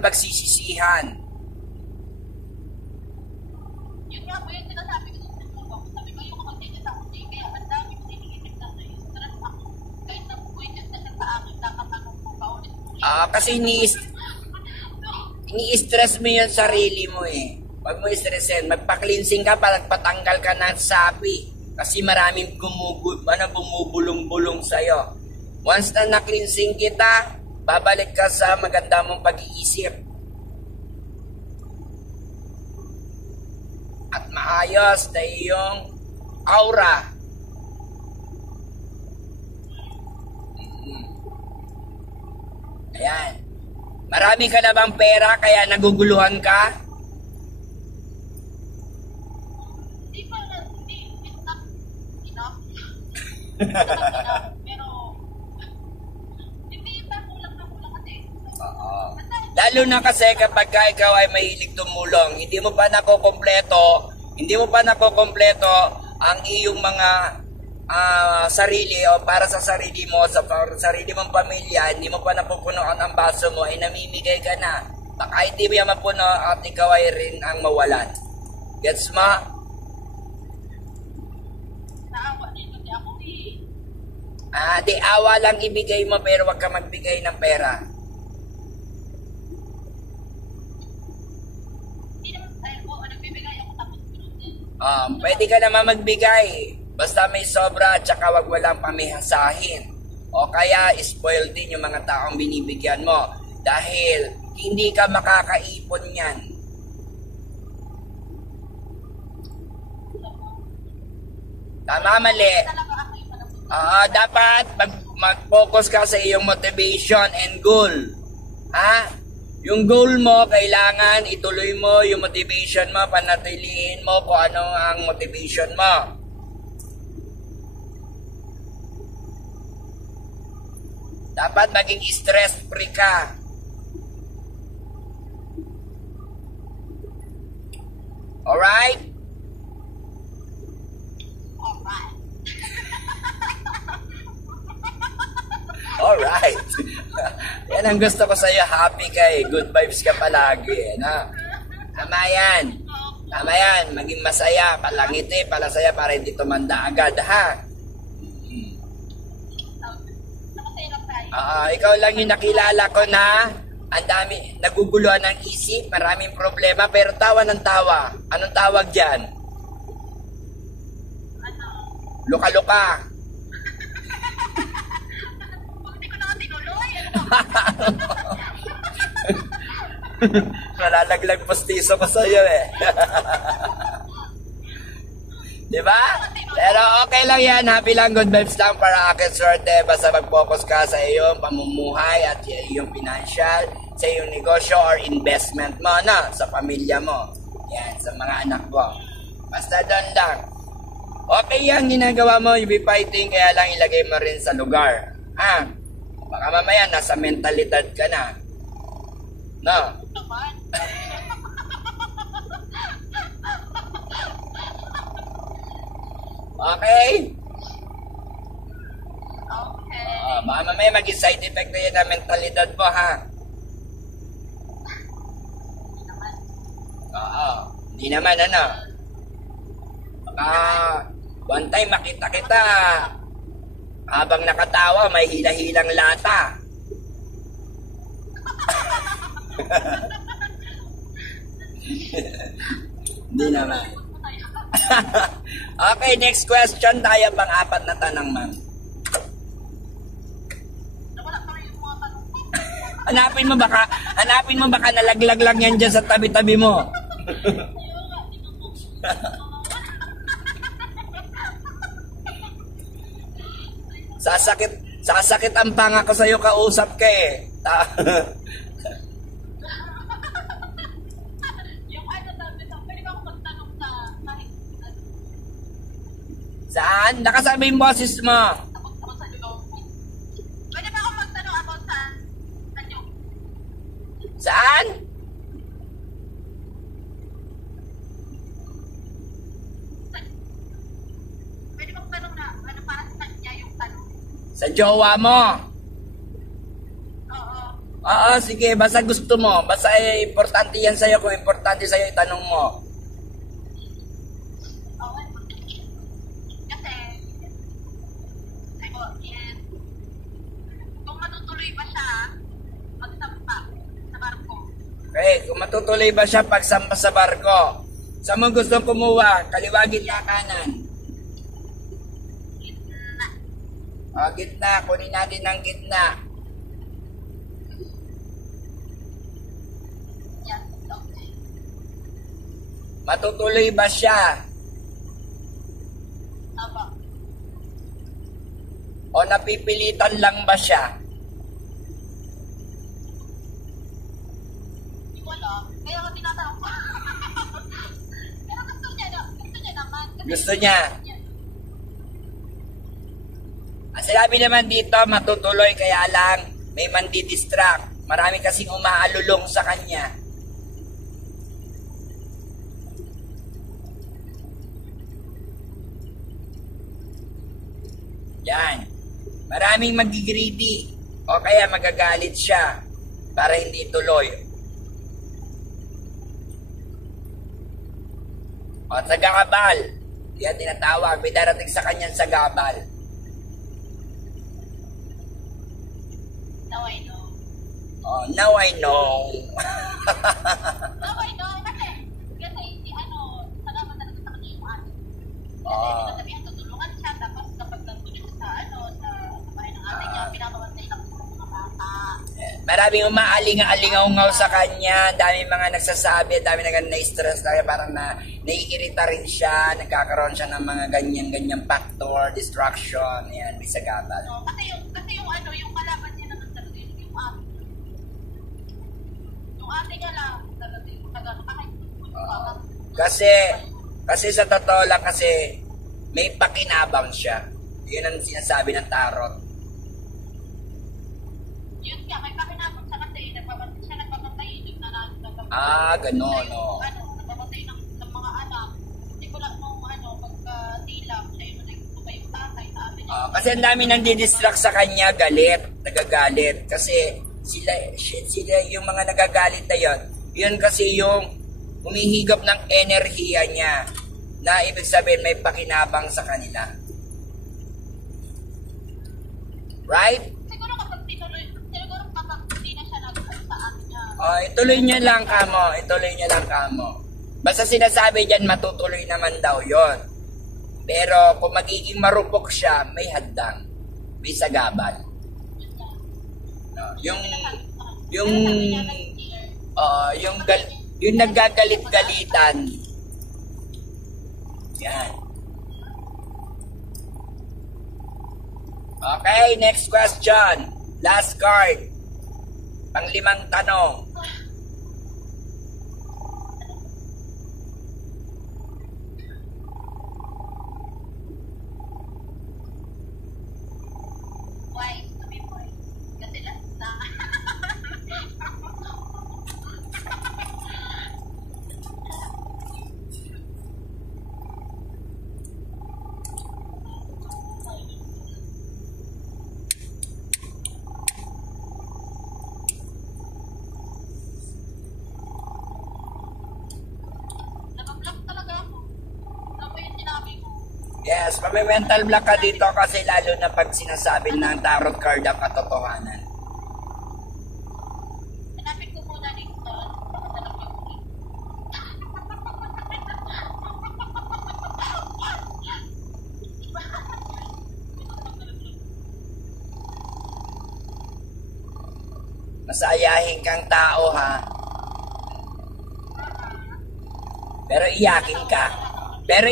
pagsisisihan. Yun nga po yung sinasabi ko sa Facebook. Sabi ko yung mag-change sa akin. Kaya ang dami ko iniisip na sa'yo. Stress ako. Kahit na pwede na siya sa akin. Nakatanong ko pa ulit. Kasi ini-stress mo yung sarili mo eh. Pag mo stressin, magpa-cleansing ka para patanggal ka ng sapi. Kasi maraming bumubulong-bulong sa'yo. Once na na-cleansing kita, babalik ka sa maganda mong pag-iisip. At maayos na iyong aura. Ayan. Marami ka na bang pera kaya naguguluhan ka? Hindi pa, hindi enough. Pero Lalo na kasi kapag ikaw ay mahilig tumulong, hindi mo pa nakokompleto ang iyong mga sarili o para sa sarili mo, sa sarili mong pamilya, hindi mo pa napupunuan ang baso mo, ay namimigay ka na. Baka hindi mo yan mapuno at ikaw ay rin ang mawalan. Gets mo? Naawa dito di ako Di awa lang ibigay mo pero wag ka magbigay ng pera. Hindi naman tayo ko, nagbibigay ako tapos pinutin. Pwede ka naman magbigay. Basta may sobra at saka wag walang pamihasahin. O kaya spoil din yung mga taong binibigyan mo. Dahil hindi ka makakaipon yan. Tama, mali. Talaga ako yung panapunta. Dapat mag-focus ka sa iyong motivation and goal. Yung goal mo, kailangan ituloy mo yung motivation mo, panatilihin mo kung ano ang motivation mo. Dapat maging stress-free ka. Alright? Alright. Alright. Yan ang gusto ko sa'yo. Happy kay. Good vibes ka palagi. Tama yan. Tama yan. Maging masaya. Palangiti, palasaya para hindi tumanda agad. Nakasaya lang tayo. Ikaw lang yung nakilala ko na ang dami, naguguluhan ng isip, maraming problema, pero tawa ng tawa. Anong tawag dyan? Ano? Luka-luka. Hindi ko na tinuloy. Nalalaglag postiso ko sa'yo Diba? Pero okay lang yan. Happy lang, good vibes lang para akin swerte. Basta mag-focus ka sa iyong pamumuhay at iyong financial, sa iyong negosyo or investment mo, sa pamilya mo. Yan, sa mga anak mo. Basta doon lang. Okay yan, ginagawa mo, you be fighting, kaya lang ilagay mo rin sa lugar. Baka mamaya, nasa mentalidad ka na. Naman. Okay? Okay. Baka mamaya maging side effect na yan na mentalidad mo, Hindi naman, Baka one time makita kita habang nakatawa, may hila-hilang lata. Hindi naman. Okay, next question tayo, pang-apat na tanong, ma'am. Nawala pa rin yung mga tanong ko. Hanapin mo baka nalaglag lang yan dyan sa tabi-tabi mo. Sasakit ang panga ko sa'yo, kausap ka Yung ano sabi sa, pwede ba ako magtanong sa kahit Saan? Nakasabi yung boses mo. about sa lugaw? Pwede ba ako magtanong about sa inyo? Saan? Pwede ba magtanong na ano para sa kanya yung tanong? Sa jowa mo. Oo. Sige. Basta gusto mo. Basta importante yan sa'yo. Kung importante sa'yo, itanong mo. Okay. Kasi, kung matutuloy pa siya, magsampa sa barko. Okay, kung matutuloy ba siya pagsampa sa barko? Saan mo gusto kumuha? Kaliwa, gitna, kanan? Gitna. Gitna. Kunin natin ang gitna. Yes, okay. Matutuloy ba siya? Aba. O napipilitan lang ba siya? Hindi ko alam. Kaya ka tinatanong ko. Pero gusto niya naman. Kasi Gusto niya? Ang sinabi naman dito, matutuloy kaya lang may mandidistract. Marami kasing umaalulong sa kanya. Yan. Maraming magigreedy. O kaya magagalit siya para hindi tuloy. O sagabal. Yan tinatawag. May darating sa kanyang sagabal. Now I know. Oh, now I know. Now I know. Kasi si ano, salamat talaga sa kanya yung ate. Oh. Kasi sabihan, tutulungan siya. Tapos kapag nandun sa ano, sa bahay ng ate niya, pinapabantay lang sa mga bata. Maraming umaalingaw sa kanya, daming mga nagsasabi, daming na-stress na parang naiirita rin siya, nagkakaroon siya ng mga ganyan-ganyang factor, distraction, yan, may sagabal. No, kasi yung ano, yung kalaban niya naman talaga yung ate. Yung ate niya lang talaga yung kahit kasi sa totoo lang kasi may pakinabang siya. Yun ang sinasabi ng tarot. Yun nga, may pakinabang siya kasi nagpapatay yung nanalo. Gano'n, no. Nagpapatay ng mga anak. Hindi ko lang nung pagka-tilang, siya yung nagtubay yung tatay sa atin. Kasi ang dami nang didistract sa kanya, nagagalit. Kasi sila yung mga nagagalit na yun kasi yung humihigop ng enerhiya niya na ibig sabihin may pakinabang sa kanila. Right? Siguro kapag hindi na siya nag-ano sa atin niya. Ituloy niya lang kamo. Basta sinasabi dyan, matutuloy naman daw yon. Pero kung magiging marupok siya, may hadang. May sagabal. Yung naggagalit-galitan. Yan. Okay, next question. Last card. Pang-5 tanong. Why? Sabi mo eh. Kasi last na. Nabablock talaga ako. Ano ba yung sinabi ko? Yes, mental block ka dito kasi lalo na pag sinasabi ng tarot card ang katotohanan. Hanapin ko muna dito. Baka talagyan ko dito. Masayahin kang tao, ha? Pero iyakin ka. Pero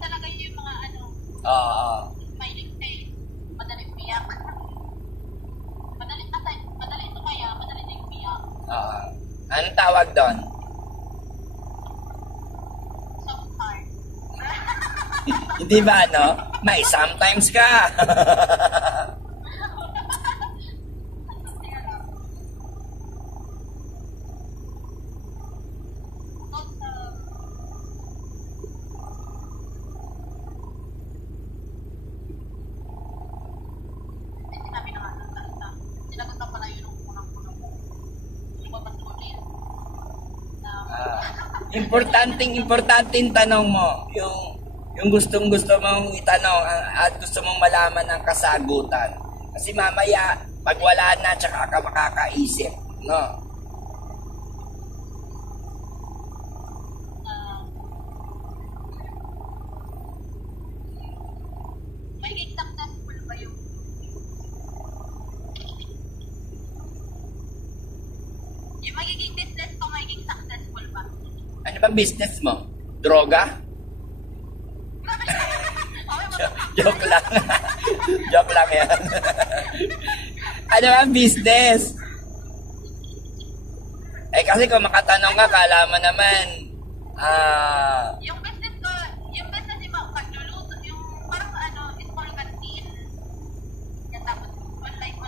talaga yung mga ano, Oo. smiling face, madaling piyak. Madaling tumaya, madaling yung piyak. Oo. Anong tawag doon? Soft heart. Hindi ba ano? May sometimes ka. Sinabi na nga ng salita. Sinagot na pala yun ang unang-unang mo. Lumabas ulit. Importanteng tanong mo. Yung gustong-gusto mong itanong at gusto mong malaman ng kasagutan. Kasi mamaya, pag wala na, tsaka ka makakaisip. No? Magiging successful ba yung magiging business ko, magiging successful ba? Ano bang business mo? Droga? Joke lang. Joke lang yan. Ano bang business? Kasi kung makatanong ka, kala mo naman, Yung business ko, yung business yung pagluluto, yung parang ano, small canteen. Yan tapos online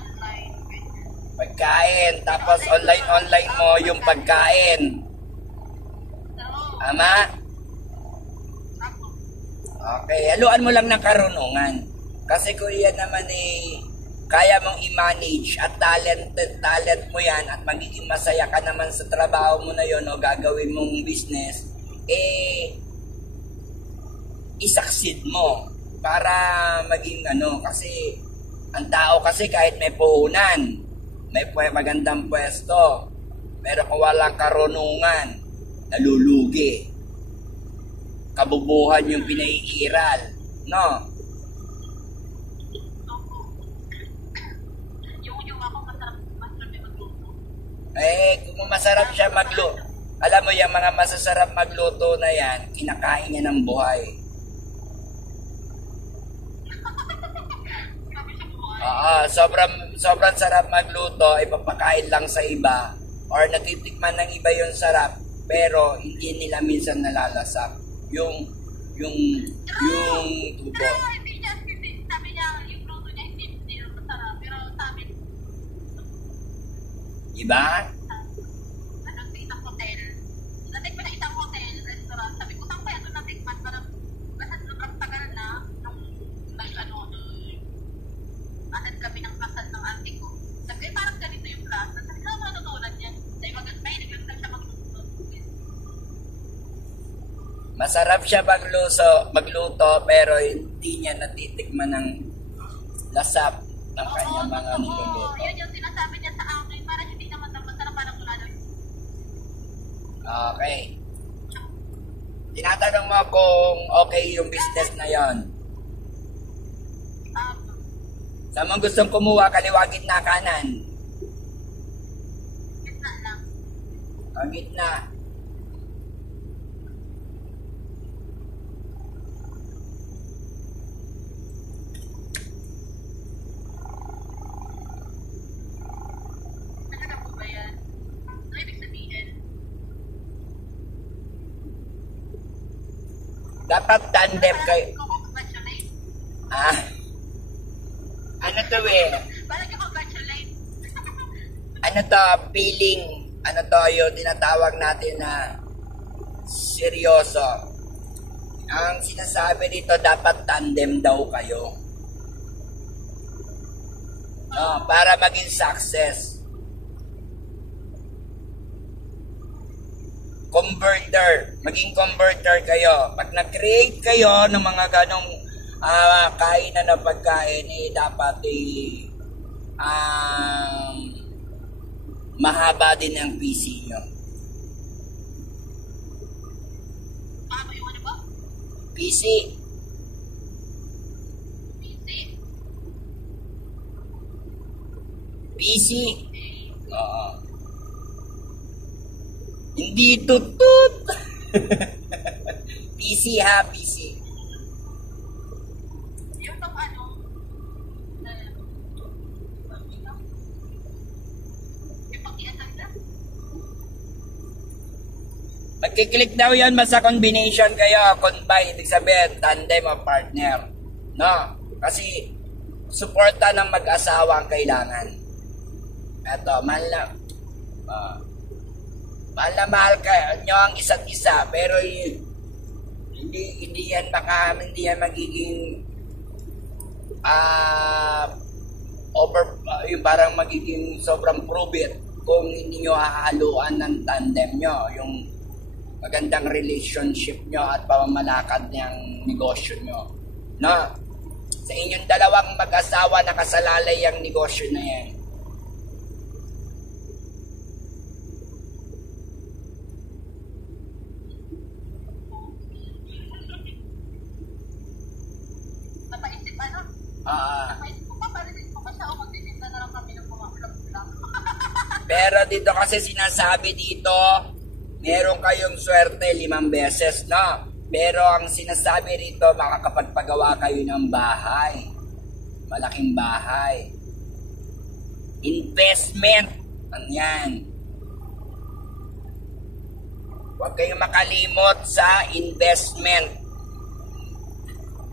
pagkain, tapos online mo yung pagkain. Tama? Okay, haluan mo lang ng karunungan. Kasi kung yan naman kaya mong i-manage at talent mo yan at magiging masaya ka naman sa trabaho mo na yon o gagawin mong business, i-succeed mo para maging kasi ang tao kasi kahit may puhunan, may magandang pwesto, pero kung walang karunungan, nalulugi. Kabubuhan yung pinaiiral, no? Kung masarap siya magluto, alam mo yung mga masasarap magluto na yan, kinakain niya ng buhay. Sobrang sarap magluto, ipapakain lang sa iba, or natitikman ng iba yung sarap, pero hindi nila minsan nalalasap. Yung tubo. Sabi niya, yung luto niya hindi masarap, pero sabi iba? Sa isang hotel. Natikman na isang hotel, restaurant. Sabi ko, saan kaya ito natikman? Parang, kasi sobrang tagal na, nung atad kami ng kasal ng ate ko. Sabi, parang ganito yung class. Sabi ko, matutunan niya. Sabi, mahilig lang siya magluto. Masarap siya magluto, pero hindi niya natitikman ng lasap ng kanyang mga niluluto. Yun yung sinasabi niya sa akin, para hindi naman masarap, parang wala daw. Okay. Tinatanong mo kung okay yung business na yon. Saan mo gustong kumuha, kaliwa, gitna, kanan? Gitna lang. Ang gitna. Talaga po ba yan? Ano ibig sabihin? Dapat tandem kayo. Congratulate. Ano to Parang congratulate. Ano to, feeling, yung tinatawag natin na seryoso. Ang sinasabi dito, dapat tandem daw kayo. No, para maging success. Maging converter kayo. Pag nag-create kayo ng mga ganong kainan na pagkain, dapat mahaba din ang PC nyo. Paano yung ano ba? PC. PC. Oo. Hindi tutut. PC ha, PC. Yung pang ano, yung pang iasal na? Magkiklik daw yan, basta combination kayo, combine, ibig sabihin, tandem o partner. No? Kasi, suporta ng mag-asawa ang kailangan. Eto, mahal na mahal nyo ang isa't isa, pero hindi yan magiging yung parang magiging sobrang prove kung hindi nyo hahaluan ng tandem nyo, yung magandang relationship nyo at pamamalakad ng negosyo nyo. No? Sa inyong dalawang mag-asawa, nakasalalay ang negosyo na yan. Napaisip ano? Napaisip ko pa, parinig ko pa siya o magtitinda na lang kami ng mga ulam-ulam. Pero dito kasi sinasabi dito, meron kayong swerte 5 beses, no? Pero ang sinasabi rito, makakapagpagawa kayo ng bahay. Malaking bahay. Investment. Yan. Huwag kayong makalimot sa investment.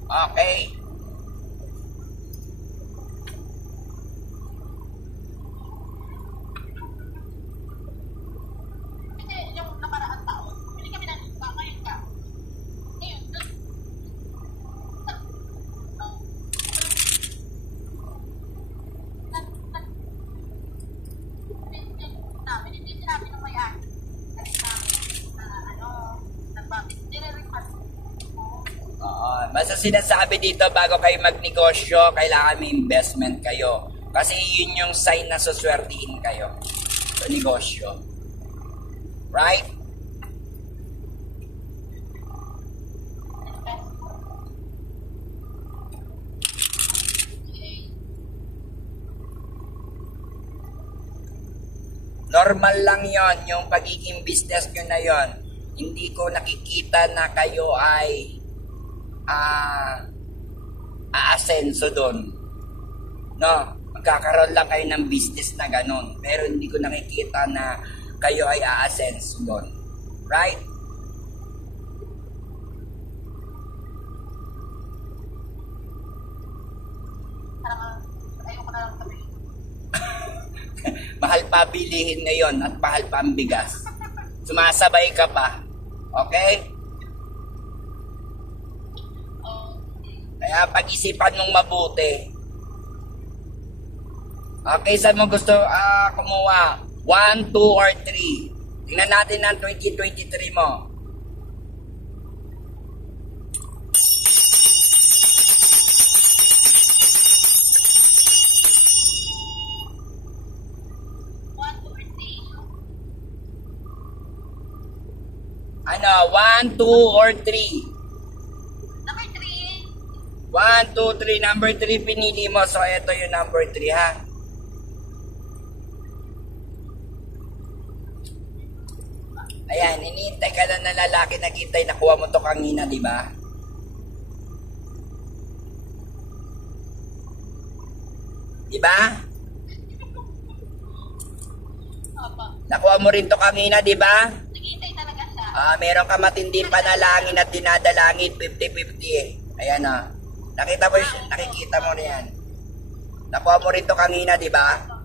Okay? hindi sinabi ng may-ari. Nagbabit. Nire-request ko. Oo. Basta sinasabi dito bago kayo magnegosyo, kailangan may investment kayo. Kasi yun yung sign na suswertihin kayo sa negosyo. Right? Normal lang yon yung pagiging business nyo na yon. Hindi ko nakikita na kayo ay aasenso doon. No, magkakaroon lang kayo ng business na ganun. Pero hindi ko nakikita na kayo ay aasenso doon. Right? Ayoko na lang sabihin. Mahal pa bilihin ngayon at mahal pa ang bigas. Sumasabay ka pa. Okay? Kaya pag-isipan mong mabuti. Okay, saan mo gusto kumuha? 1, 2, or 3? Tingnan natin ang 2023 mo. Ano? 1, 2, or 3? Number 3. 1, 2, 3. Number 3 pinili mo. So, ito yung number 3, ha? Ayan, iniintay ka na ng lalaki na kita'y nakuha mo to kanina, di ba? Di ba? Nakuha mo rin to kanina, di ba? Nakitay talaga siya. Meron ka matinding panalangin at dinadalangin 50-50 eh. Ayan na. Nakita mo na yan. Nakuha mo rin to kanina, di ba?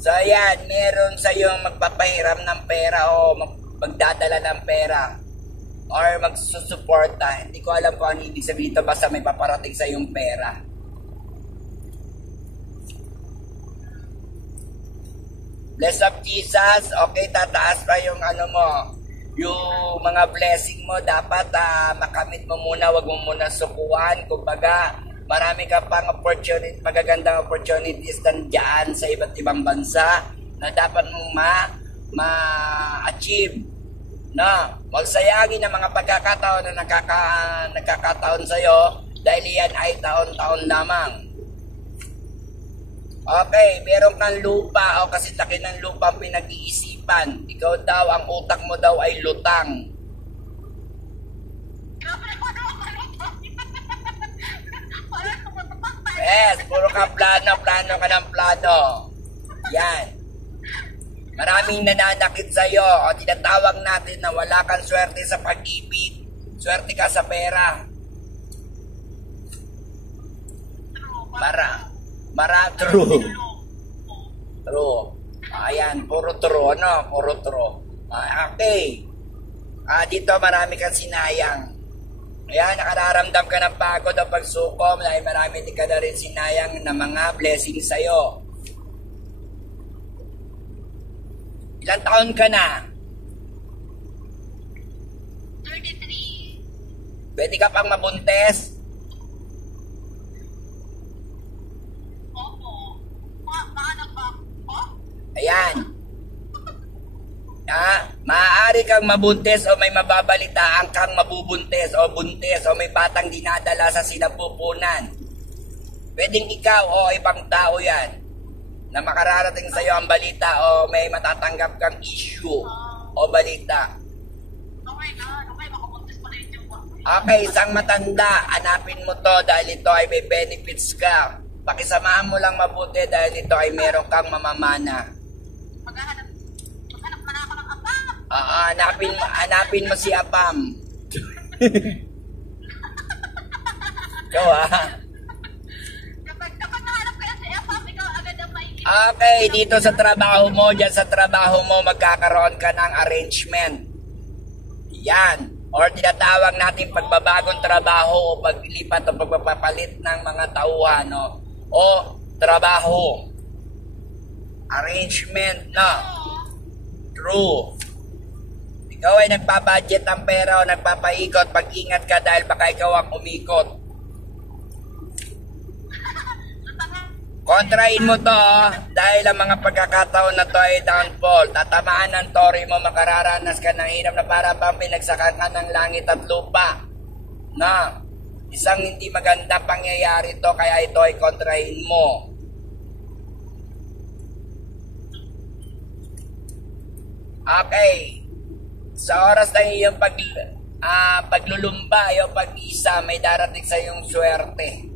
So ayan, meron sa yung magpapahiram ng pera o magdadala ng pera or magsusuporta. Hindi ko alam kung ano ibig sabihin ito, basta may paparating sa yung pera. Bless of Jesus, okay, tataas pa yung ano mo, yung mga blessing mo, dapat makamit mo muna, wag mo muna sukuan, kumbaga, marami ka pang opportunity, magagandang opportunities nandiyan sa iba't ibang bansa na dapat mong ma-achieve. No? Huwag sayangin ang mga pagkakataon na nagkakataon sa'yo dahil yan ay taon-taon lamang. Okay, meron kang lupa o kasi laki ng lupa ang pinag-iisipan. Ikaw daw, ang utak mo daw ay lutang. Yes, puro ka plano ka ng plano. Yan. Maraming nananakit sa'yo o tinatawag natin na wala kang swerte sa pag-ibig. Swerte ka sa pera. True. True. Ayan, puro true, ano? Puro true. Okay. Dito marami kang sinayang. Ayan, nakararamdam ka ng pagod o pagsukom dahil marami din ka na rin sinayang na mga blessings sa'yo. Ilang taon ka na? 33. Pwede ka pang mabuntes? Opo. Maanak ba ako? Ayan. Maaari kang mabuntes o may mababalitaan kang mabubuntes o buntes o may batang dinadala sa sinapupunan. Pwedeng ikaw o ibang tao yan na makararating sa iyo ang balita o may matatanggap kang issue o balita. Oh my God. Okay, makabuntis pa na yung ko. Okay, isang matanda, hanapin mo to dahil ito ay may benefits ka. Pakisamahan mo lang mabuti dahil ito ay meron kang mamamana. Maghanap man ako ng apa. Hanapin mo si Apam. Ikaw Kapag nahanap kaya si apa, ikaw agad ang maikip. Okay, dito sa trabaho mo, dyan sa trabaho mo, magkakaroon ka ng arrangement. Yan. Or tinatawag natin pagbabagong trabaho o paglipat o pagpapalit ng mga tauhan. No? O trabaho. Arrangement, no? True. Ikaw ay nagpa-budget ng pera o nagpapaikot. Pag-ingat ka dahil baka ikaw ang umikot. Kontrain mo to dahil ang mga pagkakataon na to ay downfall. Tatamaan ng tori mo, makararanas ka ng hirap na para bang pinagsakan ka ng langit at lupa. Na, isang hindi magandang pangyayari to kaya ito ay kontrain mo. Okay. Sa oras ng iyong paglulumba, iyong pag-isa, may darating sa iyong swerte.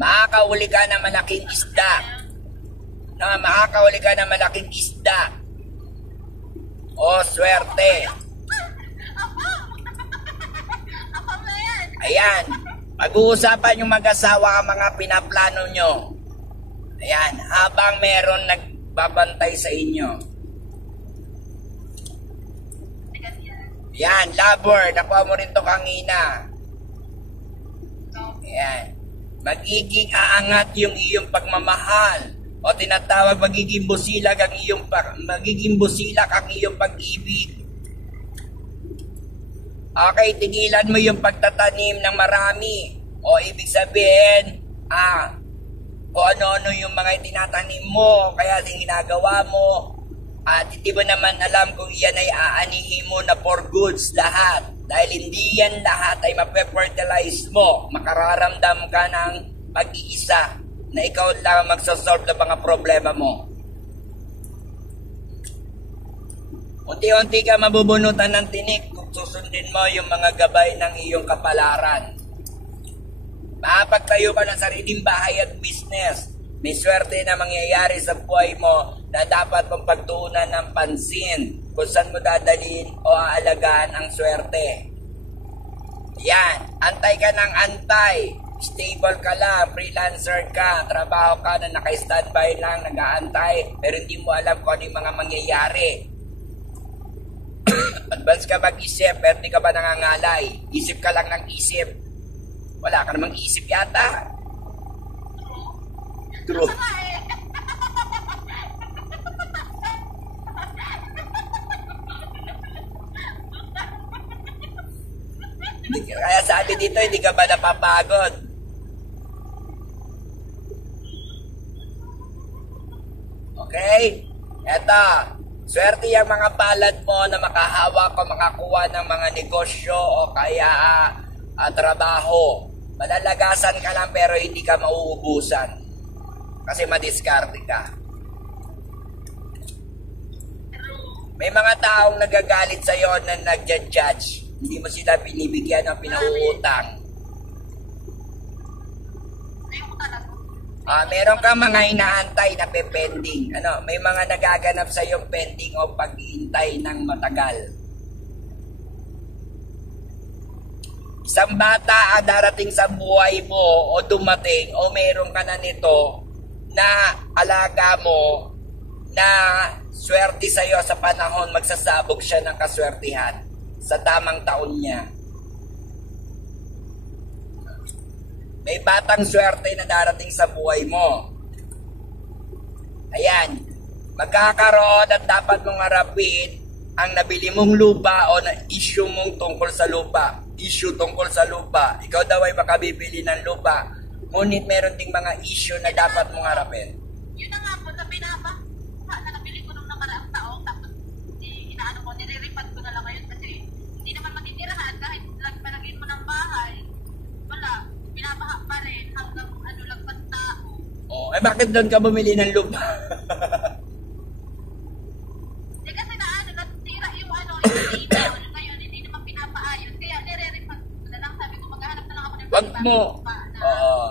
Makakauli ka ng malaking isda. No, makakauli ka ng malaking isda. O, swerte. Ayan. Pag-uusapan yung mag-asawa ang mga pinaplano nyo. Ayan. Habang meron nagbabantay sa inyo. Ayan. Lover. Nakuha mo rin to kanina. Ayan. Magiging aangat yung iyong pagmamahal o tinatawag magiging busilak ang iyong pag-ibig. Okay, tigilan mo yung pagtatanim ng marami o ibig sabihin kung ano-ano yung mga itinatanim mo kaya din ginagawa mo at hindi mo naman alam kung iyan ay aanihin mo na for goods lahat. Dahil hindi yan lahat ay mape-fertilize mo. Makararamdam ka ng pag-iisa na ikaw lang magsasolve ng mga problema mo. Unti-unti ka mabubunutan ng tinik kung susundin mo yung mga gabay ng iyong kapalaran. Makapagtayo ka ng sariling bahay at business. May swerte na mangyayari sa buhay mo na dapat mong pagtuunan ng pansin kung saan mo dadalhin o aalagaan ang swerte. Yan, antay ka ng antay. Stable ka lang, freelancer ka, trabaho ka na naka-standby lang, nag-aantay, pero hindi mo alam kung ano yung mga mangyayari. Advance ka mag-isip, pero hindi ka ba nangangalay? Isip ka lang ng isip. Wala ka namang isip yata. True. Kaya sabi dito, hindi ka ba napapagod? Okay? Eto, swerte yung mga palad mo na makahawak o makakuha ng mga negosyo o kaya trabaho. Malalagasan ka lang pero hindi ka mauubusan. Kasi madiskarte ka. May mga taong nagagalit sa'yo na nagja-judge. Hindi mo sila binibigyan ng pinauutang. Meron kang mga inaantay na pending. May mga nagaganap sa iyong pending o pag-iintay ng matagal. Isang bata darating sa buhay mo o dumating o meron ka na nito na alaga mo na swerte sa iyo sa panahon magsasabog siya ng kaswertihan sa tamang taon niya. May batang swerte na darating sa buhay mo. Ayan. Magkakaroon at dapat mong harapin ang nabili mong lupa o na issue mong tungkol sa lupa. Issue tungkol sa lupa. Ikaw daw ay makabibili ng lupa. Ngunit meron ding mga issue na dapat mong harapin. Yun na nga po, na nabili ko nung nakaraang taong tapos niliripat ko na lang ngayon kasi hindi naman matitirahan kahit palagin mo ng bahay. Wala. Binabaha pa rin hanggang lang pa tao. Bakit doon ka bumili ng lupa? Kasi natira yung yung email ngayon, hindi naman pinapaayos. Kaya nire-refund ko na lang. Sabi ko, maghahanap na lang ako ng wag mo.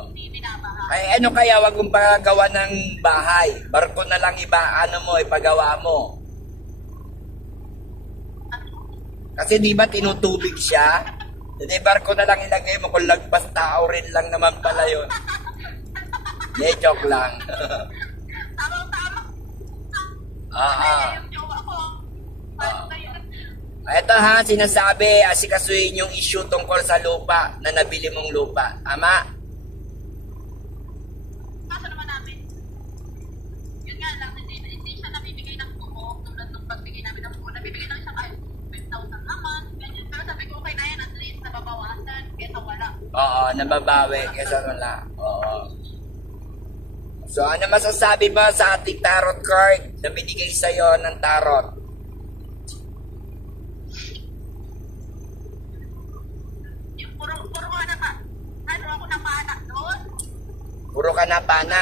Hindi binabaha. Ay, kaya wag mong pagawa ng bahay. Barko na lang ipagawa mo. Kasi di ba tinutubig siya? Hindi, barko na lang ilagay mo kung lagpas tao rin lang naman pala yun. Joke lang. Tama-tama. Yung jowa ko. Ito sinasabi, asikasuhin yung issue tungkol sa lupa na nabili mong lupa. Tama? nababawi kesa wala. Oo. So, ano masasabi mo sa ating tarot card na binigay sa'yo ng tarot? Yung puro ano ka, ano ako napana doon? Puro ka napana?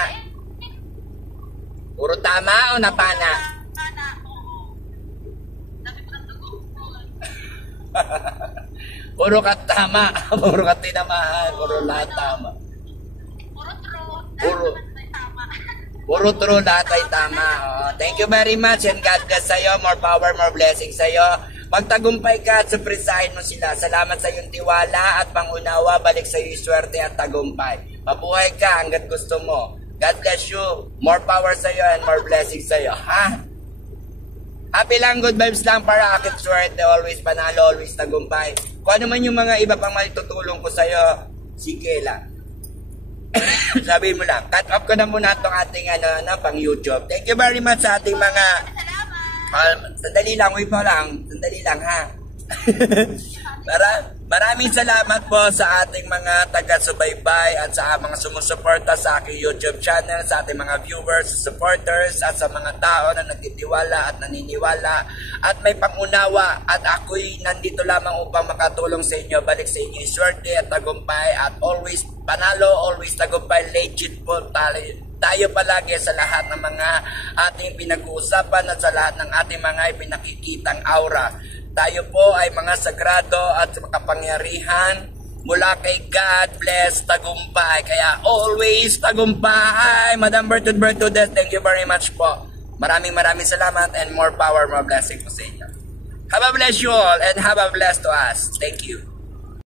Puro tama o napana? Napana, oo. Dami ko ng dugo. Puro ka tama, puro ka tinamaan, puro lahat tama. Puro true. Puro. Lahat naman tama. Puro true, lahat ay tama. Oh, thank you very much and God bless sa'yo. More power, more blessings sa'yo. Magtagumpay ka at supresahin mo sila. Salamat sa iyong tiwala at pangunawa. Balik sa iyo swerte at tagumpay. Mabuhay ka hanggat gusto mo. God bless you. More power sa'yo and more blessings sa'yo. Ha? Happy lang, good vibes lang para akit swerte. Always panalo, always tagumpay. Kung ano man yung mga iba pang matutulong ko sa'yo, sige lang. Sabi mo lang, cut off ko na muna itong ating pang YouTube. Thank you very much sa ating mga... Salamat. Sandali lang, wait mo lang. Sandali lang, ha? Maraming salamat po sa ating mga taga-subaybay at sa mga sumusuporta sa aking YouTube channel, sa ating mga viewers, supporters, at sa mga tao na nagtitiwala at naniniwala at may pangunawa. At ako'y nandito lamang upang makatulong sa inyo. Balik sa inyo swerte at tagumpay at always panalo, always tagumpay. Legit po tayo palagi sa lahat ng mga ating pinag-uusapan at sa lahat ng ating mga ipinakikitang aura. Tayo po ay mga sagrado at makapangyarihan mula kay God bless tagumpay. Kaya always tagumpay. Madam Bertudez, thank you very much po. Maraming salamat and more power, more blessing po sa inyo. Have a bless you all and have a bless to us. Thank you.